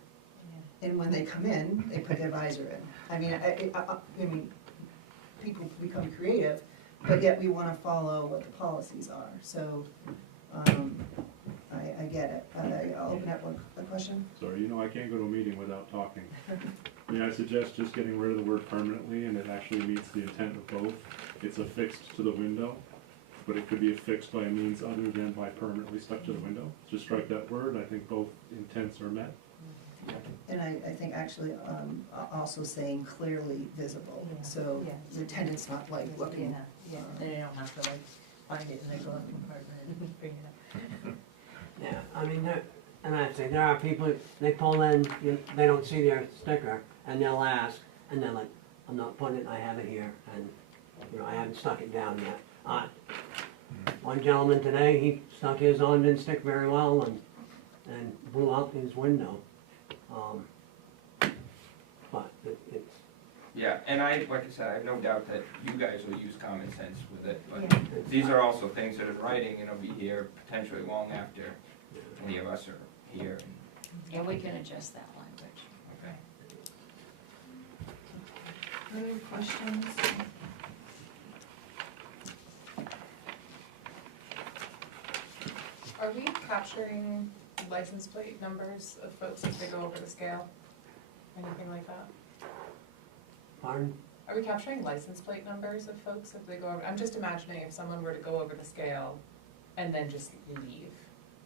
and when they come in, they put their visor in. I mean, people become creative, but yet we wanna follow what the policies are, so, I get it. I'll open up a question. Sorry, you know, I can't go to a meeting without talking. I mean, I suggest just getting rid of the word permanently, and it actually meets the intent of both. It's affixed to the window, but it could be affixed by a means other than by permanently stuck to the window. Just strike that word, I think both intents are met. And I think actually, also saying clearly visible, so the tenant's not like looking. Yeah, they don't have to like find it in their glove compartment and bring it up. Yeah, I mean, and I say, there are people, they pull in, they don't see their sticker, and they'll ask, and they're like, I'm not putting it, I have it here, and, you know, I haven't stuck it down yet. One gentleman today, he stuck his on, didn't stick very well, and blew out his window. But it's. Yeah, and like I said, I have no doubt that you guys will use common sense with it, but Yeah. these are also things that are in writing and will be here potentially long after any of us are here. And we can adjust that language. Okay. Other questions? Are we capturing license plate numbers of folks if they go over the scale? Anything like that? Pardon? Are we capturing license plate numbers of folks if they go over? I'm just imagining if someone were to go over the scale and then just leave,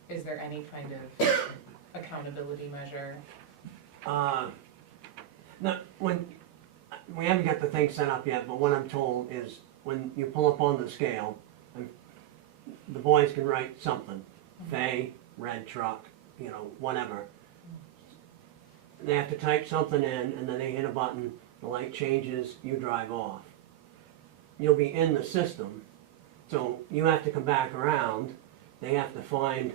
is there any kind of accountability measure? No, we haven't got the thing set up yet, but what I'm told is when you pull up on the scale, the boys can write something, Fay, red truck, you know, whatever. They have to type something in, and then they hit a button, the light changes, you drive off. You'll be in the system, so you have to come back around, they have to find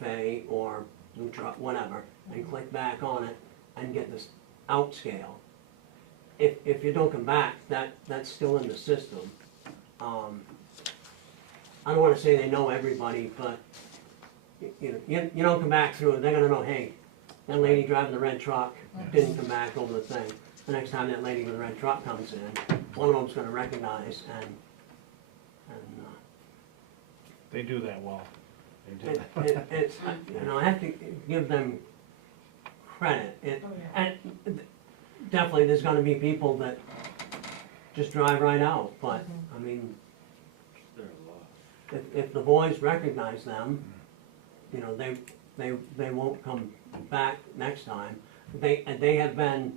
Fay or blue truck, whatever, and click back on it and get this out scale. If you don't come back, that's still in the system. I don't wanna say they know everybody, but you don't come back through it, they're gonna know, hey, that lady driving the red truck didn't come back over the thing. The next time that lady with the red truck comes in, one of them's gonna recognize and They do that well. They do. it's, you know, I have to give them credit. And definitely there's gonna be people that just drive right out, but, I mean, if the boys recognize them, you know, they won't come back next time. They have been,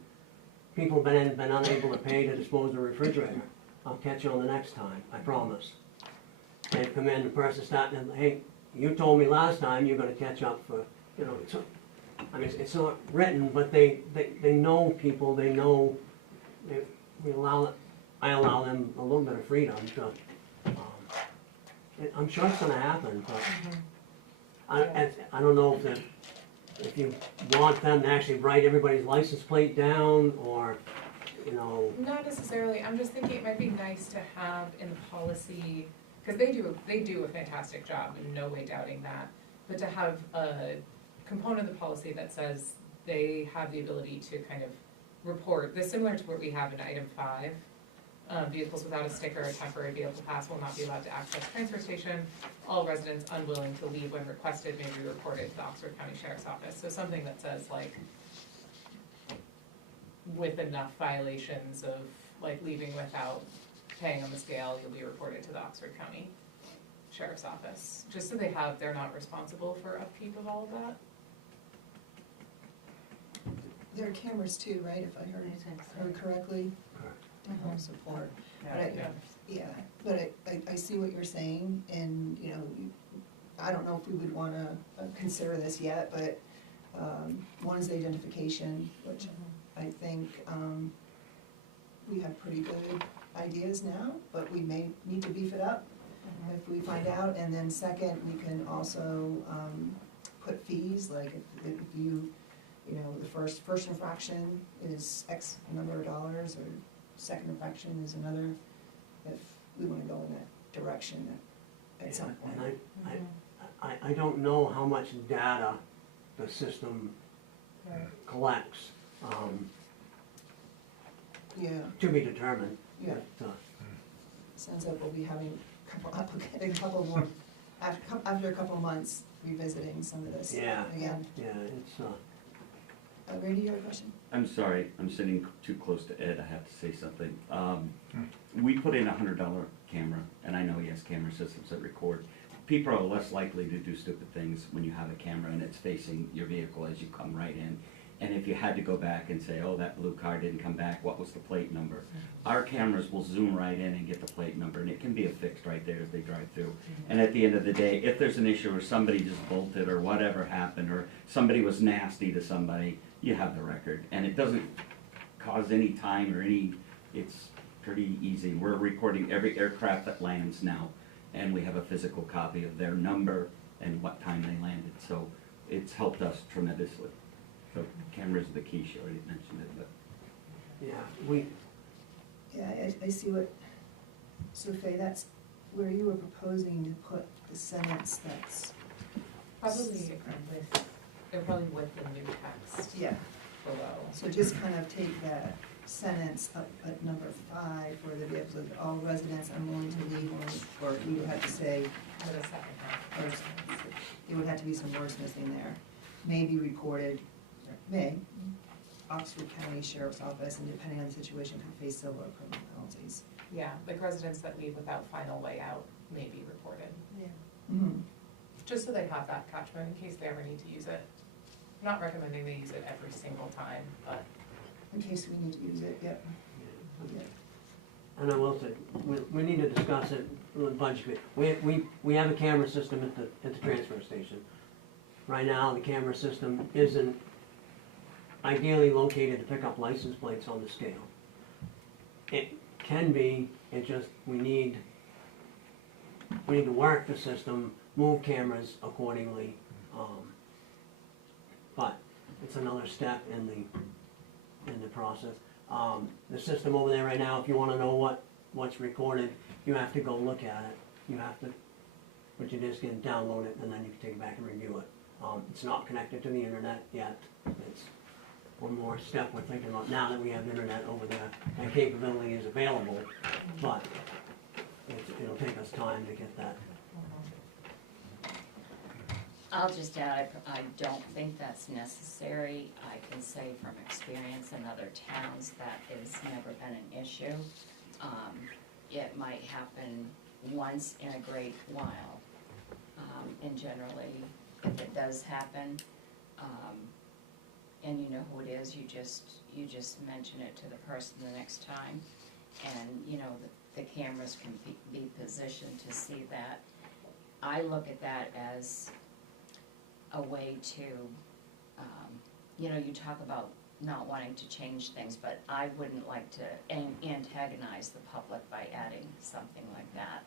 people have been unable to pay to dispose of the refrigerator. I'll catch you on the next time, I promise. They've come in, the person's starting, hey, you told me last time you're gonna catch up for, you know, I mean, it's not written, but they know people, they know, I allow them a little bit of freedom to, I'm sure it's gonna happen, but I don't know if you want them to actually write everybody's license plate down, or, you know. Not necessarily, I'm just thinking it might be nice to have in the policy, because they do a fantastic job, in no way doubting that, but to have a component of the policy that says they have the ability to kind of report, this similar to what we have in item 5. Vehicles without a sticker or temporary vehicle pass will not be allowed to access transfer station. All residents unwilling to leave when requested may be reported to the Oxford County Sheriff's Office. So something that says like, with enough violations of like leaving without paying on the scale, you'll be reported to the Oxford County Sheriff's Office. Just so they're not responsible for upkeep of all of that. There are cameras too, right, if I heard correctly? To help support. But I see what you're saying, and, you know, I don't know if we would wanna consider this yet, but, one is the identification, which I think, we have pretty good ideas now, but we may need to beef it up if we find out. And then second, we can also, put fees, like if you know, the first infraction is X number of dollars, or second infraction is another, if we wanna go in that direction at some point. And I don't know how much data the system collects, Yeah, to be determined. yeah. But, Sounds like we'll be having a couple more, after a couple of months, revisiting some of this Yeah, again. yeah, it's, Randy, you have a question? I'm sorry, I'm sitting too close to Ed, I have to say something. We put in $100 camera, and I know, yes, camera systems that record. People are less likely to do stupid things when you have a camera and it's facing your vehicle as you come right in. And if you had to go back and say, oh, that blue car didn't come back, what was the plate number? Our cameras will zoom right in and get the plate number, and it can be affixed right there as they drive through. And at the end of the day, if there's an issue where somebody just bolted or whatever happened, or somebody was nasty to somebody, you have the record. And it doesn't cause any time or it's pretty easy. We're recording every aircraft that lands now, and we have a physical copy of their number and what time they landed. So it's helped us tremendously. So cameras are the key, she already mentioned it, but. Yeah, I see what, so Faye, that's where you were proposing to put the sentence that's. Probably with the new text. Yeah. Below. So just kind of take that sentence up at number 5, where the vehicles of all residents unwilling to leave, or you would have to say, For the second half. or there would have to be some words missing there. May be recorded, Oxford County Sheriff's Office, and depending on the situation, could face civil or criminal penalties. Yeah, like residents that leave without final layout may be reported. Yeah. Mm-hmm. Just so they have that catchment in case they ever need to use it. Not recommending they use it every single time, but. In case we need to use it, yep. and I will say, we need to discuss it with budget. We have a camera system at the transfer station. Right now, the camera system isn't ideally located to pick up license plates on the scale. It can be, it just, we need to work the system, move cameras accordingly, but it's another step in the process. The system over there right now, if you wanna know what's recorded, you have to go look at it. You have to put your disc in, download it, and then you can take it back and review it. It's not connected to the internet yet. It's one more step we're thinking about now that we have internet over there. That capability is available, but it'll take us time to get that. I'll just add, I don't think that's necessary. I can say from experience in other towns that has never been an issue. It might happen once in a great while, and generally if it does happen, and you know who it is, you just mention it to the person the next time. And, you know, the cameras can be positioned to see that. I look at that as a way to, you know, you talk about not wanting to change things, but I wouldn't like to antagonize the public by adding something like that.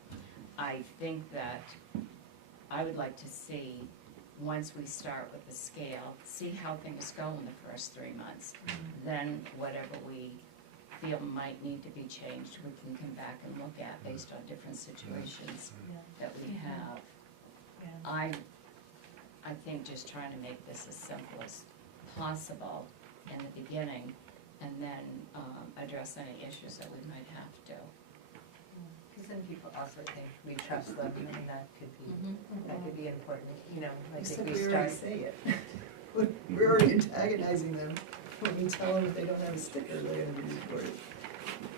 I think that I would like to see, once we start with the scale, see how things go in the first 3 months. Then whatever we feel might need to be changed, we can come back and look at based on different situations that we have. I think just trying to make this as simple as possible in the beginning, and then address any issues that we might have to. Because then people also think we trust them, and that could be important, you know, like if Except we we start. already say it. We're already antagonizing them when we tell them if they don't have a sticker, they're gonna be reported,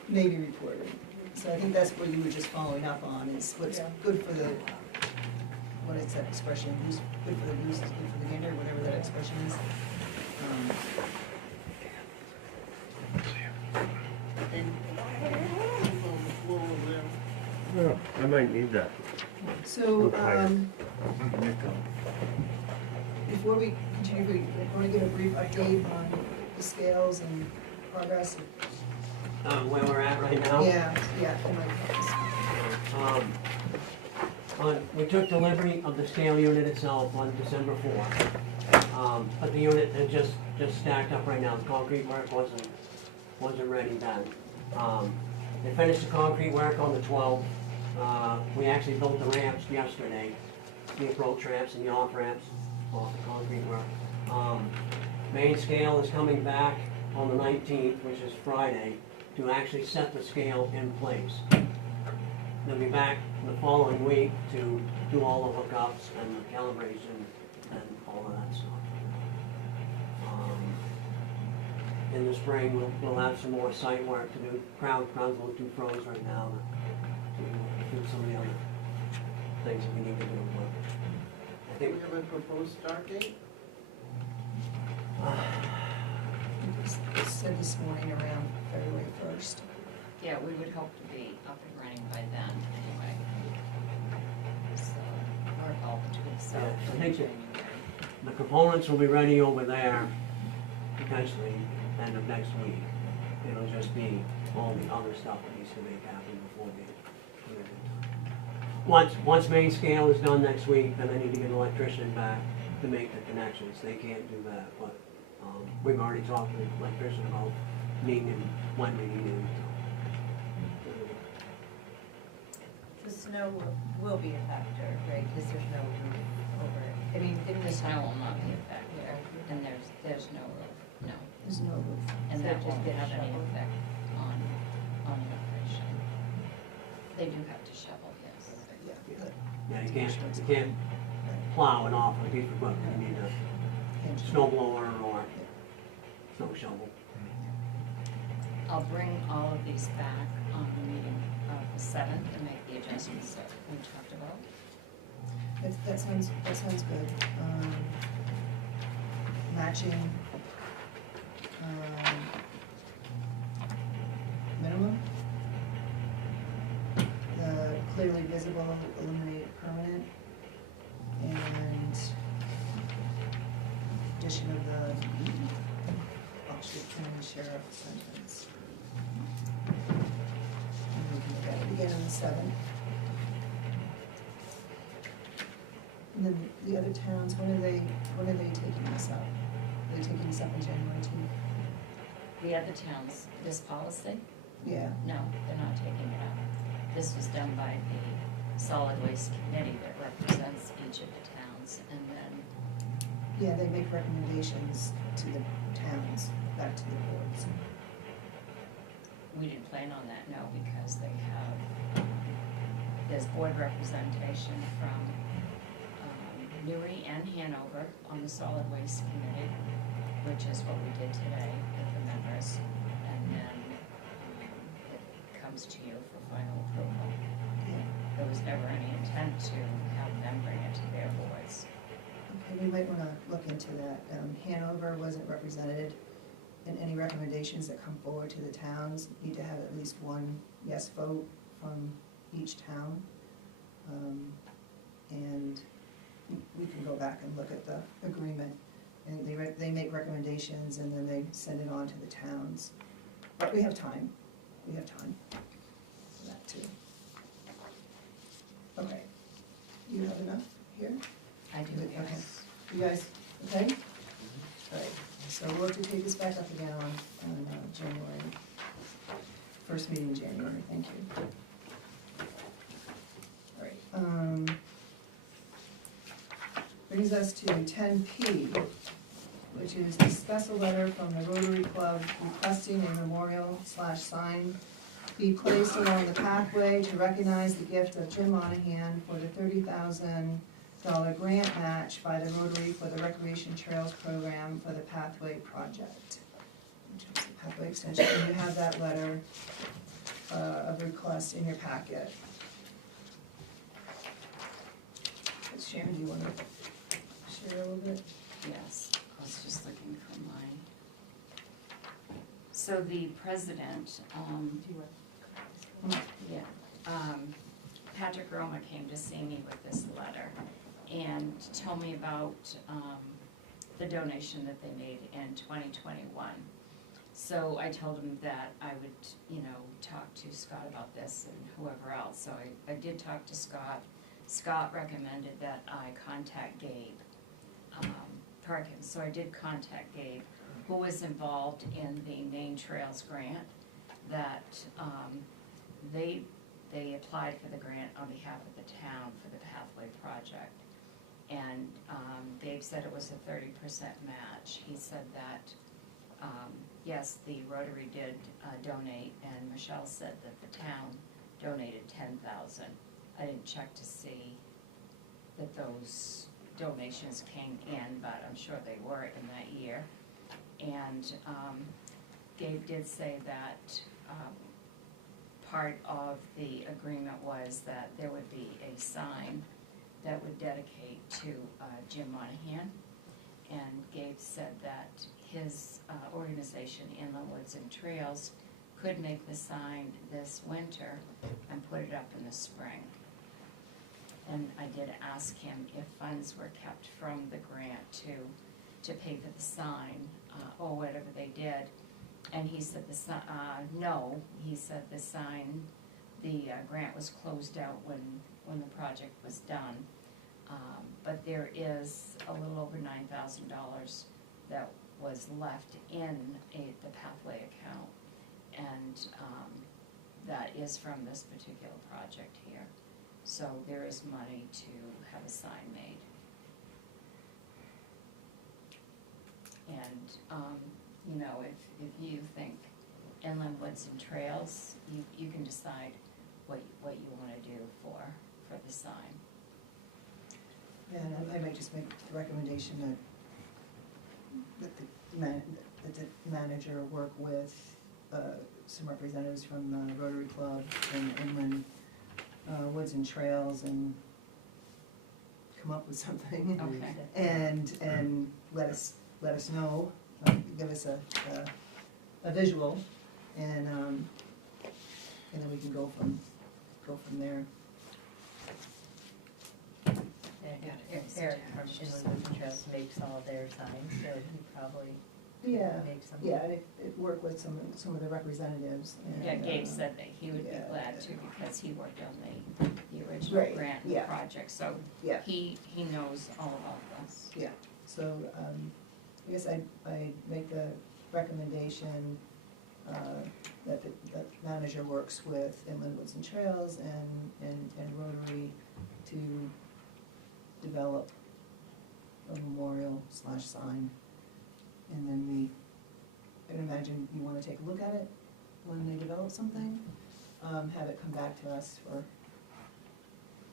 maybe reported. So I think that's what you were just following up on, is what's good for the, what is that expression, who's good for the goose is good for the gander, whatever that expression is. Yeah, I might need that. So, Okay. before we continue, we want to give a brief update on the scales and progress. Where we're at right now? Yeah, yeah. We took delivery of the scale unit itself on December 4th. But the unit had just stacked up right now. The concrete work wasn't ready then. They finished the concrete work on the 12th. We actually built the ramps yesterday, the approach ramps and the off ramps off the concrete work. Main scale is coming back on the 19th, which is Friday, to actually set the scale in place. They'll be back the following week to do all the hookups and the calibration and all of that stuff. In the spring, we'll have some more site work to do. Crown's a little too froze right now to do some of the other things that we need to do. But I Do think we have a proposed start date? It said this morning around February 1st. Yeah, we would hope to be up and running by then anyway. So, our goal between Yeah, South I and think January. the components will be ready over there potentially end of next week. It'll just be all the other stuff that needs to make happen before they do it. Once main scale is done next week, then I need to get an electrician back to make the connections. They can't do that, but we've already talked to the electrician about needing him when we need him. The snow will be a factor, right, because there's no roof over it. I mean, The snow will not be a factor, and there's no roof, no. There's no roof. And So that just won't get have any shoveled. effect on the operation. They do have to shovel, yes. Yeah, you can't plow it off with a piece of equipment. You need a snow blower or snow shovel. I'll bring all of these back on the meeting of the 7th and make the adjustments that we talked about. That sounds good. Matching, minimum. The clearly visible, illuminated permanent, and addition of the Oxford County Sheriff sentence. And we can look at it again on the 7th. And then the other towns, when are they taking this up? Are they taking this up in January too? The other towns, this policy, Yeah, no, they're not taking it up. This was done by the solid waste committee that represents each of the towns, and then yeah, they make recommendations to the towns, back to the boards. we didn't plan on that, no, because they have, there's board representation from Newry and Hanover on the solid waste committee, which is what we did today with the members, and then it comes to you for final approval. There was never any intent to have them bring it to their boards. Okay. we might wanna look into that. Hanover wasn't represented, and any recommendations that come forward to the towns need to have at least one yes vote from each town. And we can go back and look at the agreement, and they make recommendations, and then they send it on to the towns. But we have time for that too. Okay, you have enough here? I do, Okay. yes. You guys, okay? All right, so we'll have to take this back up again on January, first meeting in January, thank you. All right, brings us to 10P, which is the special letter from the Rotary Club requesting a memorial/sign be placed along the pathway to recognize the gift of Jim Monahan for the $30,000 grant match by the Rotary for the Recreation Trails Program for the Pathway Project. Which is the Pathway Extension, and you have that letter of request in your packet. Sharon, do you want to share a little bit? Yes, I was just looking for mine. So the president, Patrick Roma came to see me with this letter and told me about the donation that they made in 2021. So I told him that I would, talk to Scott about this and whoever else. So I did talk to Scott. Scott recommended that I contact Gabe Perkins. So I did contact Gabe, who was involved in the Main Trails grant that they applied for the grant on behalf of the town for the Pathway Project. And Gabe said it was a 30% match. He said that, yes, the Rotary did donate, and Michelle said that the town donated $10,000. I didn't check to see that those donations came in, but I'm sure they were in that year. And Gabe did say that part of the agreement was that there would be a sign that would dedicate to Jim Monahan. And Gabe said that his organization, Inland Woods and Trails, could make the sign this winter and put it up in the spring. And I did ask him if funds were kept from the grant to pay for the sign, or whatever they did. And he said no, he said the sign, the grant was closed out when the project was done. But there is a little over $9,000 that was left in the Pathway account. And that is from this particular project here. So there is money to have a sign made. And, if you think Inland Woods and Trails, you can decide what you want to do for the sign. Yeah, and I might just make the recommendation that the manager work with some representatives from the Rotary Club and Inland Woods and Trails and come up with something. Okay. And let us know, give us a visual, and then we can go from there. Eric from Inland Woods and Trails makes all their signs, so he probably Yeah, makes them. yeah, it work with some of the representatives. And, Yeah, Gabe said that he would be yeah. glad to, because he worked on the original Right, grant and yeah. project, so Yeah. he knows all about this. Yeah, so, I guess I make the recommendation, that the manager works with Inland Woods and Trails and Rotary to develop a memorial/sign. And then I can imagine you wanna take a look at it when they develop something, have it come back to us for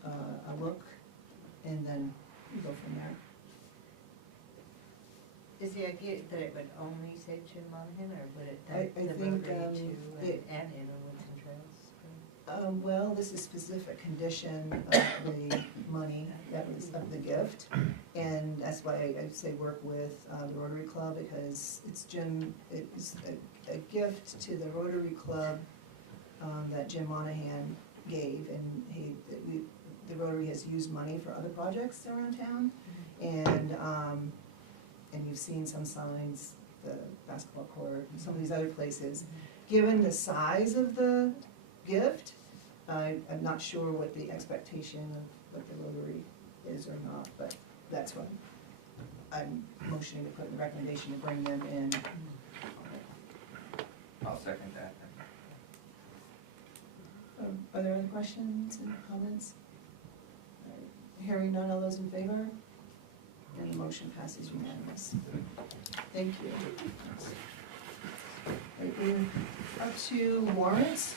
a look, and then we go from there. Is the idea that it would only say Jim Monahan, or would it I the think, Rotary too, it- and Inland Woods and Trails? Well, this is specific condition of the money that was of the gift. And that's why I say work with the Rotary Club, because it's a gift to the Rotary Club that Jim Monahan gave. And the Rotary has used money for other projects around town. And you've seen some signs, the basketball court, and some of these other places. Given the size of the gift, I'm not sure what the expectation of what the Rotary is or not, but that's what I'm motioning to put in the recommendation to bring them in. I'll second that. Are there other questions and comments? All right. Hearing none, all those in favor? And the motion passes unanimous. Thank you. Right, we're up to warrants,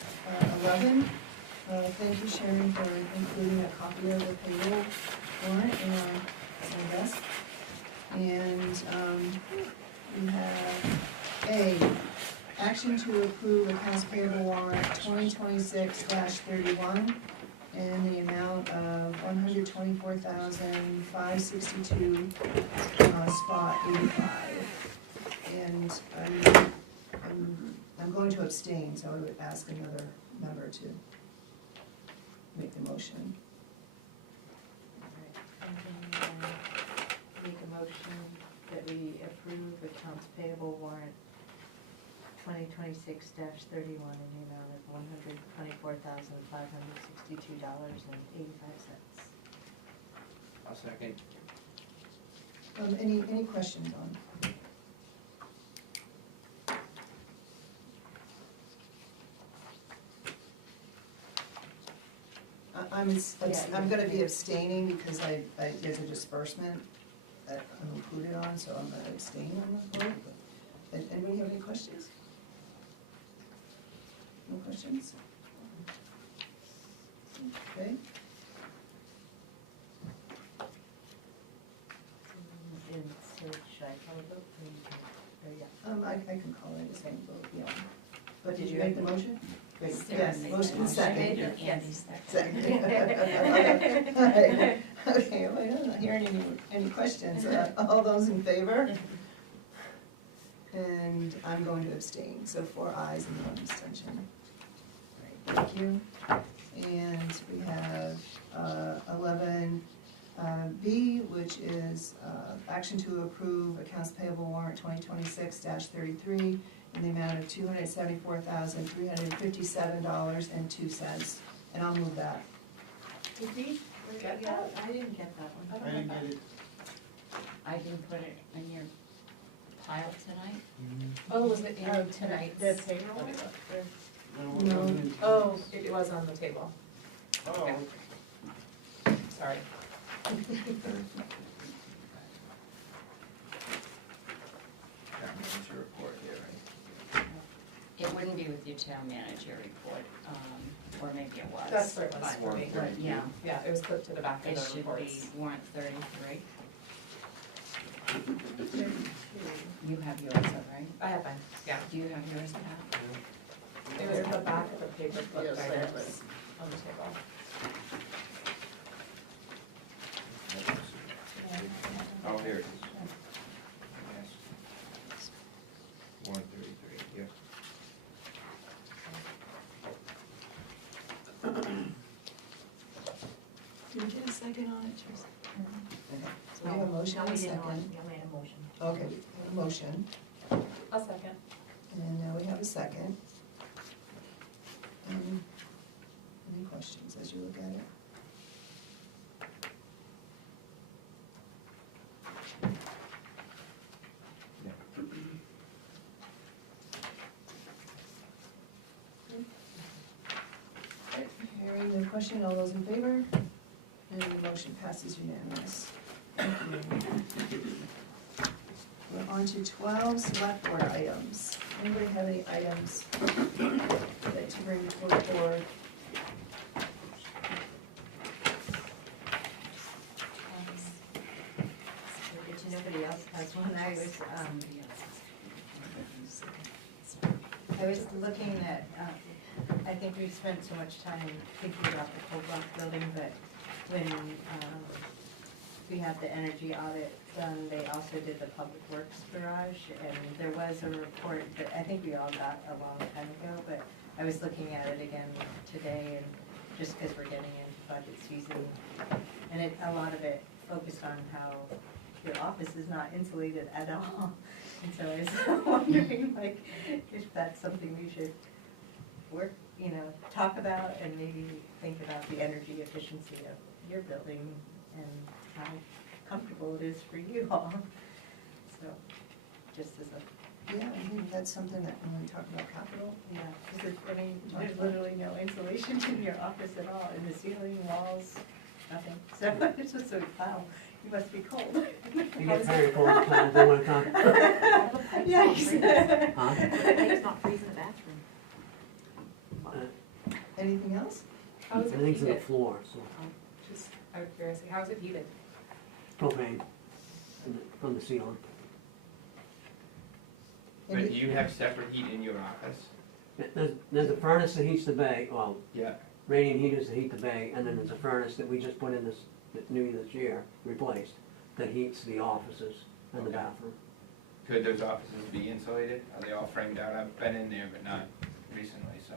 11. Thank you, Sharon, for including a copy of the payroll warrant in our desk. And we have A, action to approve accounts payable warrant 2026-31 in the amount of $124,562, spot 85. And I'm going to abstain, so I would ask another member to make the motion. I'm gonna make a motion that we approve accounts payable warrant 2026-31 in the amount of $124,562.85. I'll second. Any questions on? I'm gonna be abstaining because there's a disbursement that I'm included on, so I'm gonna abstain on the vote. But anybody have any questions? No questions? Okay. And so should I call a vote? I can call it the same vote, yeah. But did you Did you make the motion? Great. Sarah Yes, made motion the is second. motion. Andy seconded. Second. Okay, wait, I'm not hearing any questions. All those in favor? And I'm going to abstain, so 4 ayes and 1 abstention. Right, thank you. And we have 11B, which is action to approve accounts payable warrant 2026-33 in the amount of $274,357.02. And I'll move that. Did we get that? I didn't get that one. I didn't get it. I didn't put it in your pile tonight. Oh, was it in Tonight. the payroll? No, it No. wasn't in- Oh, it was on the table. Oh, Sorry. Town manager report here, right? It wouldn't be with your town manager report, or maybe it was. That's where it was but- for me. but, yeah, Yeah, it was clipped to the back of it the should reports. be warrant 33. You have yours, all right? I have mine, yeah. Do you have yours, Pat? It was in the back of the paper clip Yes, I that have was on the table. Oh, here it is. Yes. 133, yep. Did we get a second on it, Teresa? Okay, so we have a motion and a second. I made a motion. Okay, we have a motion, I'll second. and now we have a second. Any questions as you look at it? Right, hearing no question, all those in favor? And the motion passes unanimous. Thank you. We're on to 12 select board items. Anybody have any items that to bring before the board? If nobody else has one, I was looking at I think we've spent so much time thinking about the cold box building, but when we had the energy audit done, they also did the public works garage, and there was a report that I think we all got a long time ago, but I was looking at it again today, and just because we're getting into budget season, and a lot of it focused on how your office is not insulated at all. And so I was wondering, like, if that's something we should work, talk about, and maybe think about the energy efficiency of your building and how comfortable it is for you all. So, just as a, Yeah, I think that's something that when we talk about capital, yeah, because there's literally no insulation in your office at all, in the ceiling, walls, nothing. So it's just like, wow, you must be cold. You get very cold at times, they wanna come. Yikes. Huh? It's not freezing the bathroom. anything else? How is it Everything's on the heated? floor, so Just out of curiosity, how is it heated? propane from the ceiling. But you have separate heat in your office? There's a furnace that heats the bay, well, Yeah. radiant heaters that heat the bay, and then there's a furnace that we just put in this year, replaced, that heats the offices and the Okay. bathroom. Could those offices be insulated? Are they all framed out? I've been in there, but not recently, so.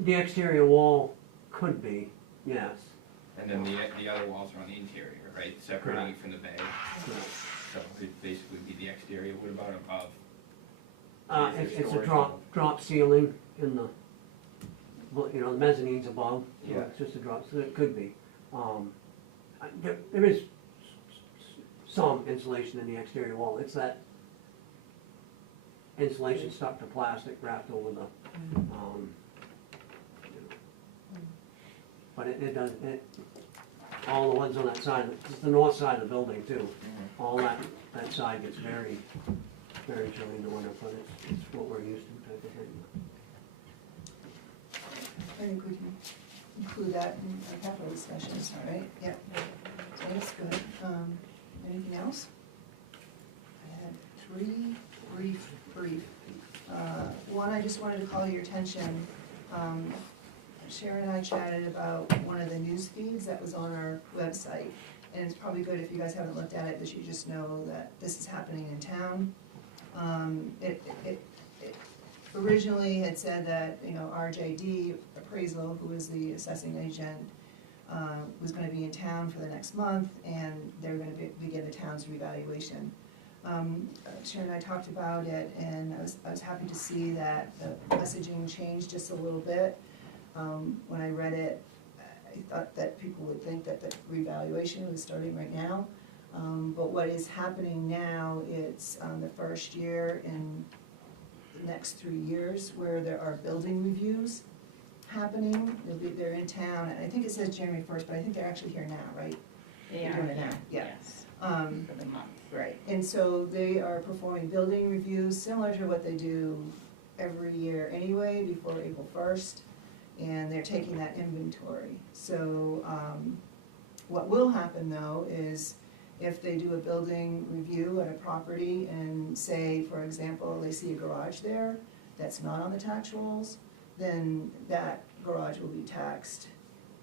The exterior wall could be, yes. And then the other walls are on the interior, right, separating it from the bay? So it'd basically be the exterior. What about above? Is there It's a storage drop ceiling in the, well, the mezzanine's above, so Yeah. it's just a drop, so it could be. There is some insulation in the exterior wall, it's that insulation stuck to plastic wrapped over the, but it does, all the ones on that side, it's the north side of the building too. All that side gets very, very chilly in the winter, but it's what we're used to type of thing. I think we can include that in our capital discussions, all right? Yeah, so that's good. Anything else? I had three brief. One, I just wanted to call your attention. Sharon and I chatted about one of the news feeds that was on our website. And it's probably good if you guys haven't looked at it, that you just know that this is happening in town. It originally had said that, RJD Appraisal, who is the assessing agent, was gonna be in town for the next month, and they were gonna begin the town's revaluation. Sharon and I talked about it, and I was happy to see that the messaging changed just a little bit. When I read it, I thought that people would think that the revaluation was starting right now. But what is happening now, it's the first year in the next 3 years where there are building reviews happening. They're in town, and I think it says January 1st, but I think they're actually here now, right? They They're are doing it now, here, yeah. yes, For for the month. Right, and so they are performing building reviews similar to what they do every year anyway, before April 1st, and they're taking that inventory. So what will happen though is if they do a building review at a property and say, for example, they see a garage there that's not on the tax rolls, then that garage will be taxed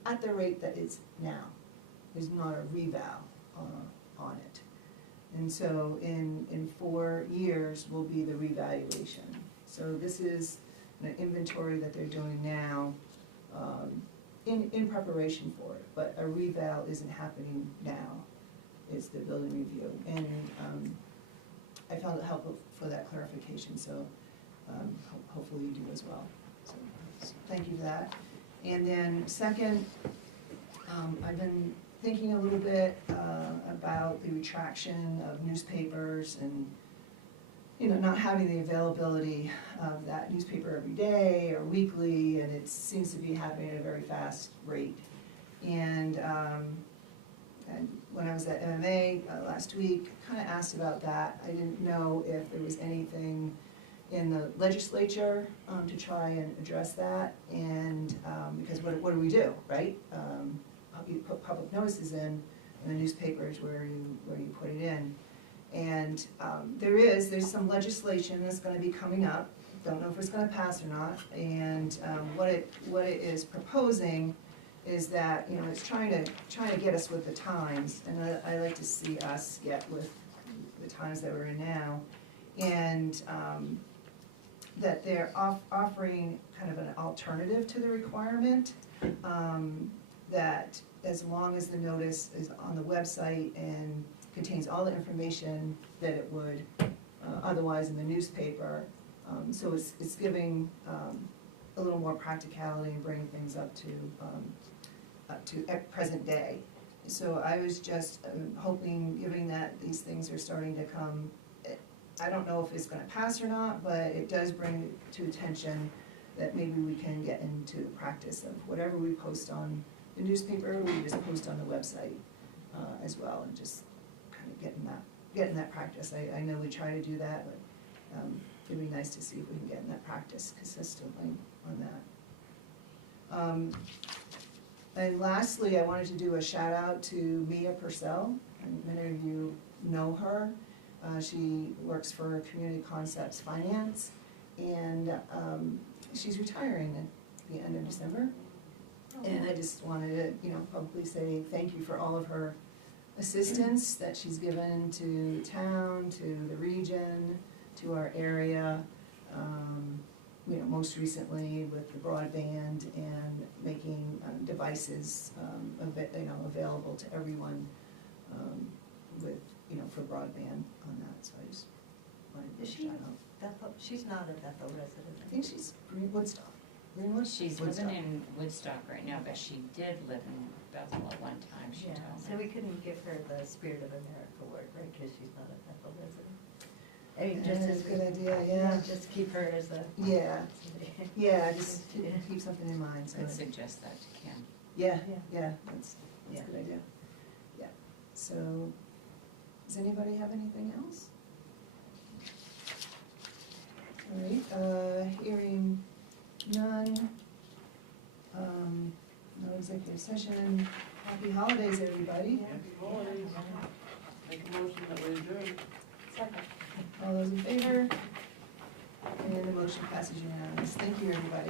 at the rate that it's now. There's not a reval on it. And so in 4 years will be the revaluation. So this is an inventory that they're doing now in preparation for it, but a reval isn't happening now. It's the building review. And I found it helpful for that clarification, so hopefully you do as well. So thank you for that. And then second, I've been thinking a little bit about the retraction of newspapers and, not having the availability of that newspaper every day or weekly, and it seems to be happening at a very fast rate. And when I was at MMA last week, kind of asked about that. I didn't know if there was anything in the legislature to try and address that, and because what do we do, right? You put public notices in the newspapers where you put it in. And there's some legislation that's gonna be coming up don't know if it's gonna pass or not, and what it is proposing is that, you know, it's trying to get us with the times, and I like to see us get with the times that we're in now, and that they're offering kind of an alternative to the requirement, that as long as the notice is on the website and contains all the information that it would otherwise in the newspaper, so it's giving a little more practicality and bringing things up to present day. So I was just hoping, given that these things are starting to come, I don't know if it's gonna pass or not, but it does bring to attention that maybe we can get into the practice of whatever we post on the newspaper, we just post on the website as well, and just kind of getting that practice. I know we try to do that, but it'd be nice to see if we can get in that practice consistently on that. And lastly, I wanted to do a shout out to Mia Purcell, and many of you know her. She works for Community Concepts Finance, and she's retiring at the end of December. And I just wanted to, you know, publicly say thank you for all of her assistance that she's given to town, to the region, to our area. You know, most recently with the broadband and making devices, available to everyone with, you know, for broadband on that. So I just wanted to Is she shout out. Bethel? She's not a Bethel resident. I think she's Woodstock. Greenwood? She's Woodstock. living in Woodstock right now, but she did live in Bethel at one time, she Yeah, told so me. we couldn't give her the Spirit of America award, right, because she's not a Bethel resident. I mean, just Yeah, as good idea, yeah. Just keep her as a. Yeah, yeah, just keep something in mind, so. I'd suggest that to Kim. Yeah, Yeah. yeah, that's a good idea. Yeah, so, does anybody have anything else? All right, hearing none, no executive session. Happy holidays, everybody. Make a motion that we adjourn. Second. All those in favor? And the motion passes unanimous. Thank you, everybody.